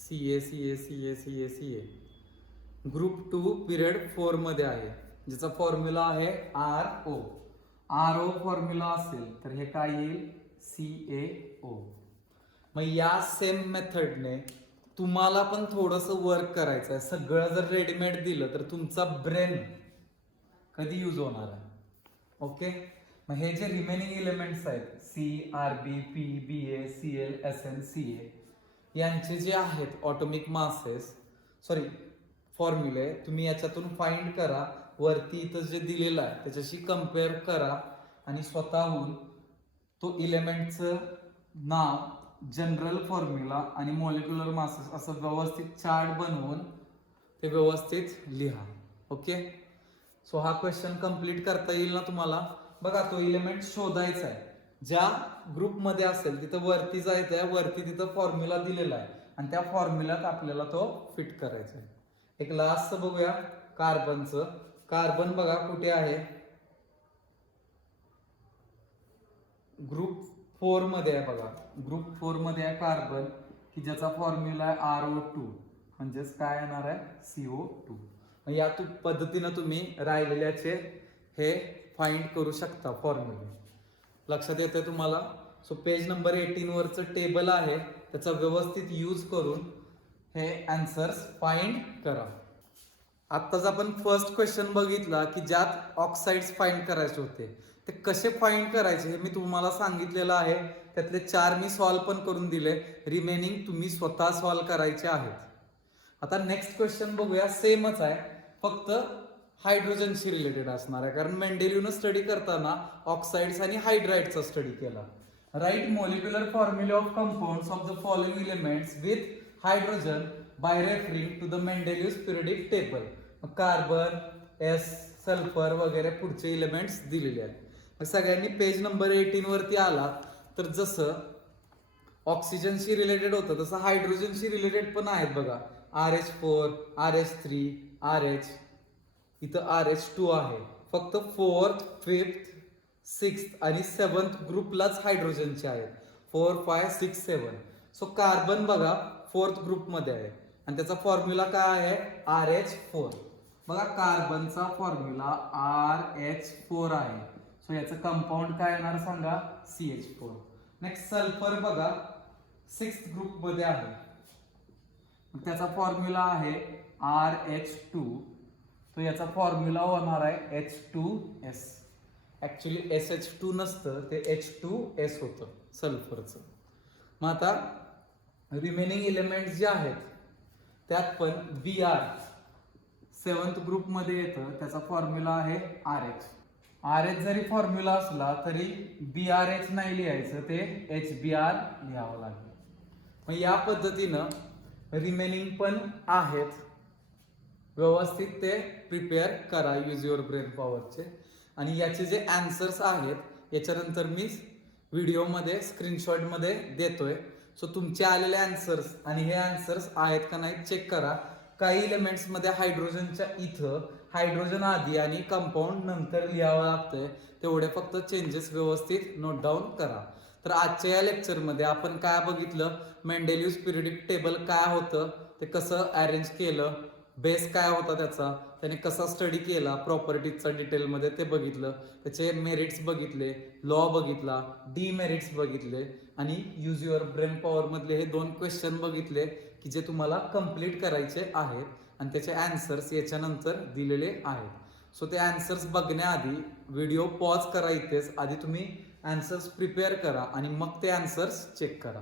Ca ग्रुप 2 पिरियड 4 मध्ये आहे, ज्याचा फॉर्म्युला आहे RO. RO फॉर्म्युला असेल तर हे काय येईल? CaO. मग या सेम मेथडने तुम्हाला पण थोडंसं वर्क करायचं आहे. सगळं जर रेडीमेड दिलं तर तुमचा ब्रेन कधी यूज होणार आहे? ओके. मग हे जे रिमेनिंग एलिमेंट्स आहेत C, Rb, P, Ba, Cl, Sn, Ca यांचे जे आहेत ऑटोमिक मासेस फॉर्म्युले तुम्ही याच्यातून फाइंड करा. वरती इथं जे दिलेलं आहे त्याच्याशी कम्पेअर करा आणि स्वतःहून तो इलेमेंटचं नाव, जनरल फॉर्म्युला आणि मॉलिक्युलर मासेस असं व्यवस्थित चार्ट बनवून ते व्यवस्थित लिहा. ओके. सो हा क्वेश्चन कंप्लीट करता येईल ना तुम्हाला. बघा तो इलेमेंट शोधायचा आहे, ज्या ग्रुपमध्ये असेल तिथं वरती जायचं आहे, वरती तिथं फॉर्म्युला दिलेला आहे आणि त्या फॉर्म्युल्यात आपल्याला तो फिट करायचा आहे. एक लास्ट बघूया कार्बनचं. कार्बन बघा कुठे आहे? ग्रुप 4 मध्ये आहे बघा. ग्रुप 4 मध्ये आहे कार्बन, की ज्याचा फॉर्म्युला आहे RO2 म्हणजेच काय येणार आहे? CO2. या पद्धतीनं तुम्ही राहिलेल्याचे हे फाइंड करू शकता फॉर्म्युले. लक्षात येते तुम्हाला? सो पेज नंबर 18 वरचं टेबल आहे, त्याचा व्यवस्थित यूज करून हे आन्सर्स फाइंड करा. आत्ताच आपण फर्स्ट क्वेश्चन बघितला की ज्यात ऑक्साइड्स फाइंड करायचे होते. ते कसे फाइंड करायचे हे मी तुम्हाला सांगितलेलं आहे. त्यातले 4 मी सॉल्व पण करून दिले. रिमेनिंग तुम्ही स्वतः सॉल्व करायचे आहेत. आता नेक्स्ट क्वेश्चन बघूया. सेमच आहे, फक्त हायड्रोजनशी रिलेटेड असणार आहे, कारण मेंडेलियन स्टडी करताना ऑक्साइड्स आणि हायड्राइडचा स्टडी केला. Write molecular formulae of compounds of the following elements with hydrogen by referring to the Mendeleev's periodic table. Carbon, S, sulphur वगैरे पुढचे एलिमेंट्स दिलेले आहेत. मग सगळ्यांनी पेज नंबर 18 वरती आला तर जसं ऑक्सिजनशी रिलेटेड होतं तसं हायड्रोजनशी रिलेटेड पण आहेत बघा. RH4, RH3, RH, इथं RH2 आहे. फक्त 4th, 5th, 6th आणि 7th ग्रुपलाच हायड्रोजनचे आहेत. 4, 5, 6, 7. सो कार्बन बघा 4th ग्रुप मध्ये आहे आणि त्याचा फॉर्म्युला काय आहे? RH4. बघा कार्बनचा फॉर्म्युला RH4 आहे. सो याचं कंपाऊंड काय येणार सांगा? CH4. नेक्स्ट सल्फर बघा 6th ग्रुप मध्ये आहे, त्याचा फॉर्म्युला आहे RH2, तो याचा फॉर्म्युला होणार आहे H2S. ऍक्च्युली SH2 नसतं, ते H2S होतं सल्फरचं. मग आता रिमेनिंग एलिमेंट्स जे आहेत त्यात पण Br 7th ग्रुपमध्ये येतं, त्याचा फॉर्म्युला आहे RH. RH जरी फॉर्म्युला असला तरी BRH नाही लिहायचं, ते HBr लिहावं लागेल. मग या पद्धतीनं रिमेनिंग पण आहेत, व्यवस्थित ते प्रिपेअर करा यूज युअर ब्रेन पॉवरचे. आणि याचे जे आन्सर्स आहेत याच्यानंतर मी व्हिडिओमध्ये स्क्रीनशॉटमध्ये देतोय. सो तुमचे आलेले आन्सर्स आणि हे आन्सर्स आहेत का नाही चेक करा. काही एलिमेंट्समध्ये हायड्रोजनच्या इथं हायड्रोजन आधी आणि कंपाऊंड नंतर लिहावं लागतंय, तेवढे फक्त चेंजेस व्यवस्थित नोट डाऊन करा. तर आजच्या या लेक्चरमध्ये आपण काय बघितलं, मेंडेलियस पिरियडिक टेबल काय होतं, ते कसं अरेंज केलं, बेस काय होता त्याचा, त्याने कसा स्टडी केला प्रॉपर्टीजचा डिटेलमध्ये ते बघितलं, त्याचे मेरिट्स बघितले, लॉ बघितला, डीमेरिट्स बघितले आणि यूज युअर ब्रेन पॉवर मधले हे 2 क्वेश्चन बघितले की जे तुम्हाला कंप्लीट करायचे आहेत आणि त्याचे आन्सर्स याच्यानंतर दिलेले आहेत. सो ते आन्सर्स बघण्याआधी व्हिडिओ पॉज करा इथेच, आधी तुम्ही आन्सर्स प्रिपेअर करा आणि मग ते आन्सर्स चेक करा.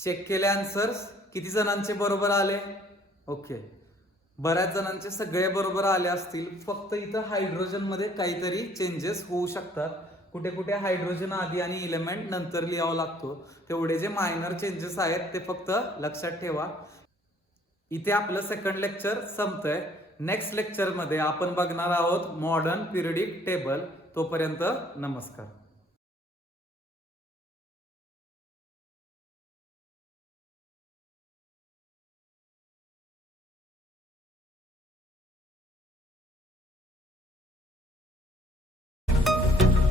चेक केले आन्सर्स, किती जणांचे बरोबर आले? ओके, बऱ्याच जणांचे सगळे बरोबर आले असतील. फक्त इथं हायड्रोजन मध्ये काहीतरी चेंजेस होऊ शकतात, कुठे कुठे हायड्रोजन आधी आणि इलेमेंट नंतर लिहावा लागतो, तेवढे जे मायनर चेंजेस आहेत ते फक्त लक्षात ठेवा. इथे आपलं सेकंड लेक्चर संपतंय. नेक्स्ट लेक्चर मध्ये आपण बघणार आहोत मॉडर्न पिरियडिक टेबल. तोपर्यंत नमस्कार.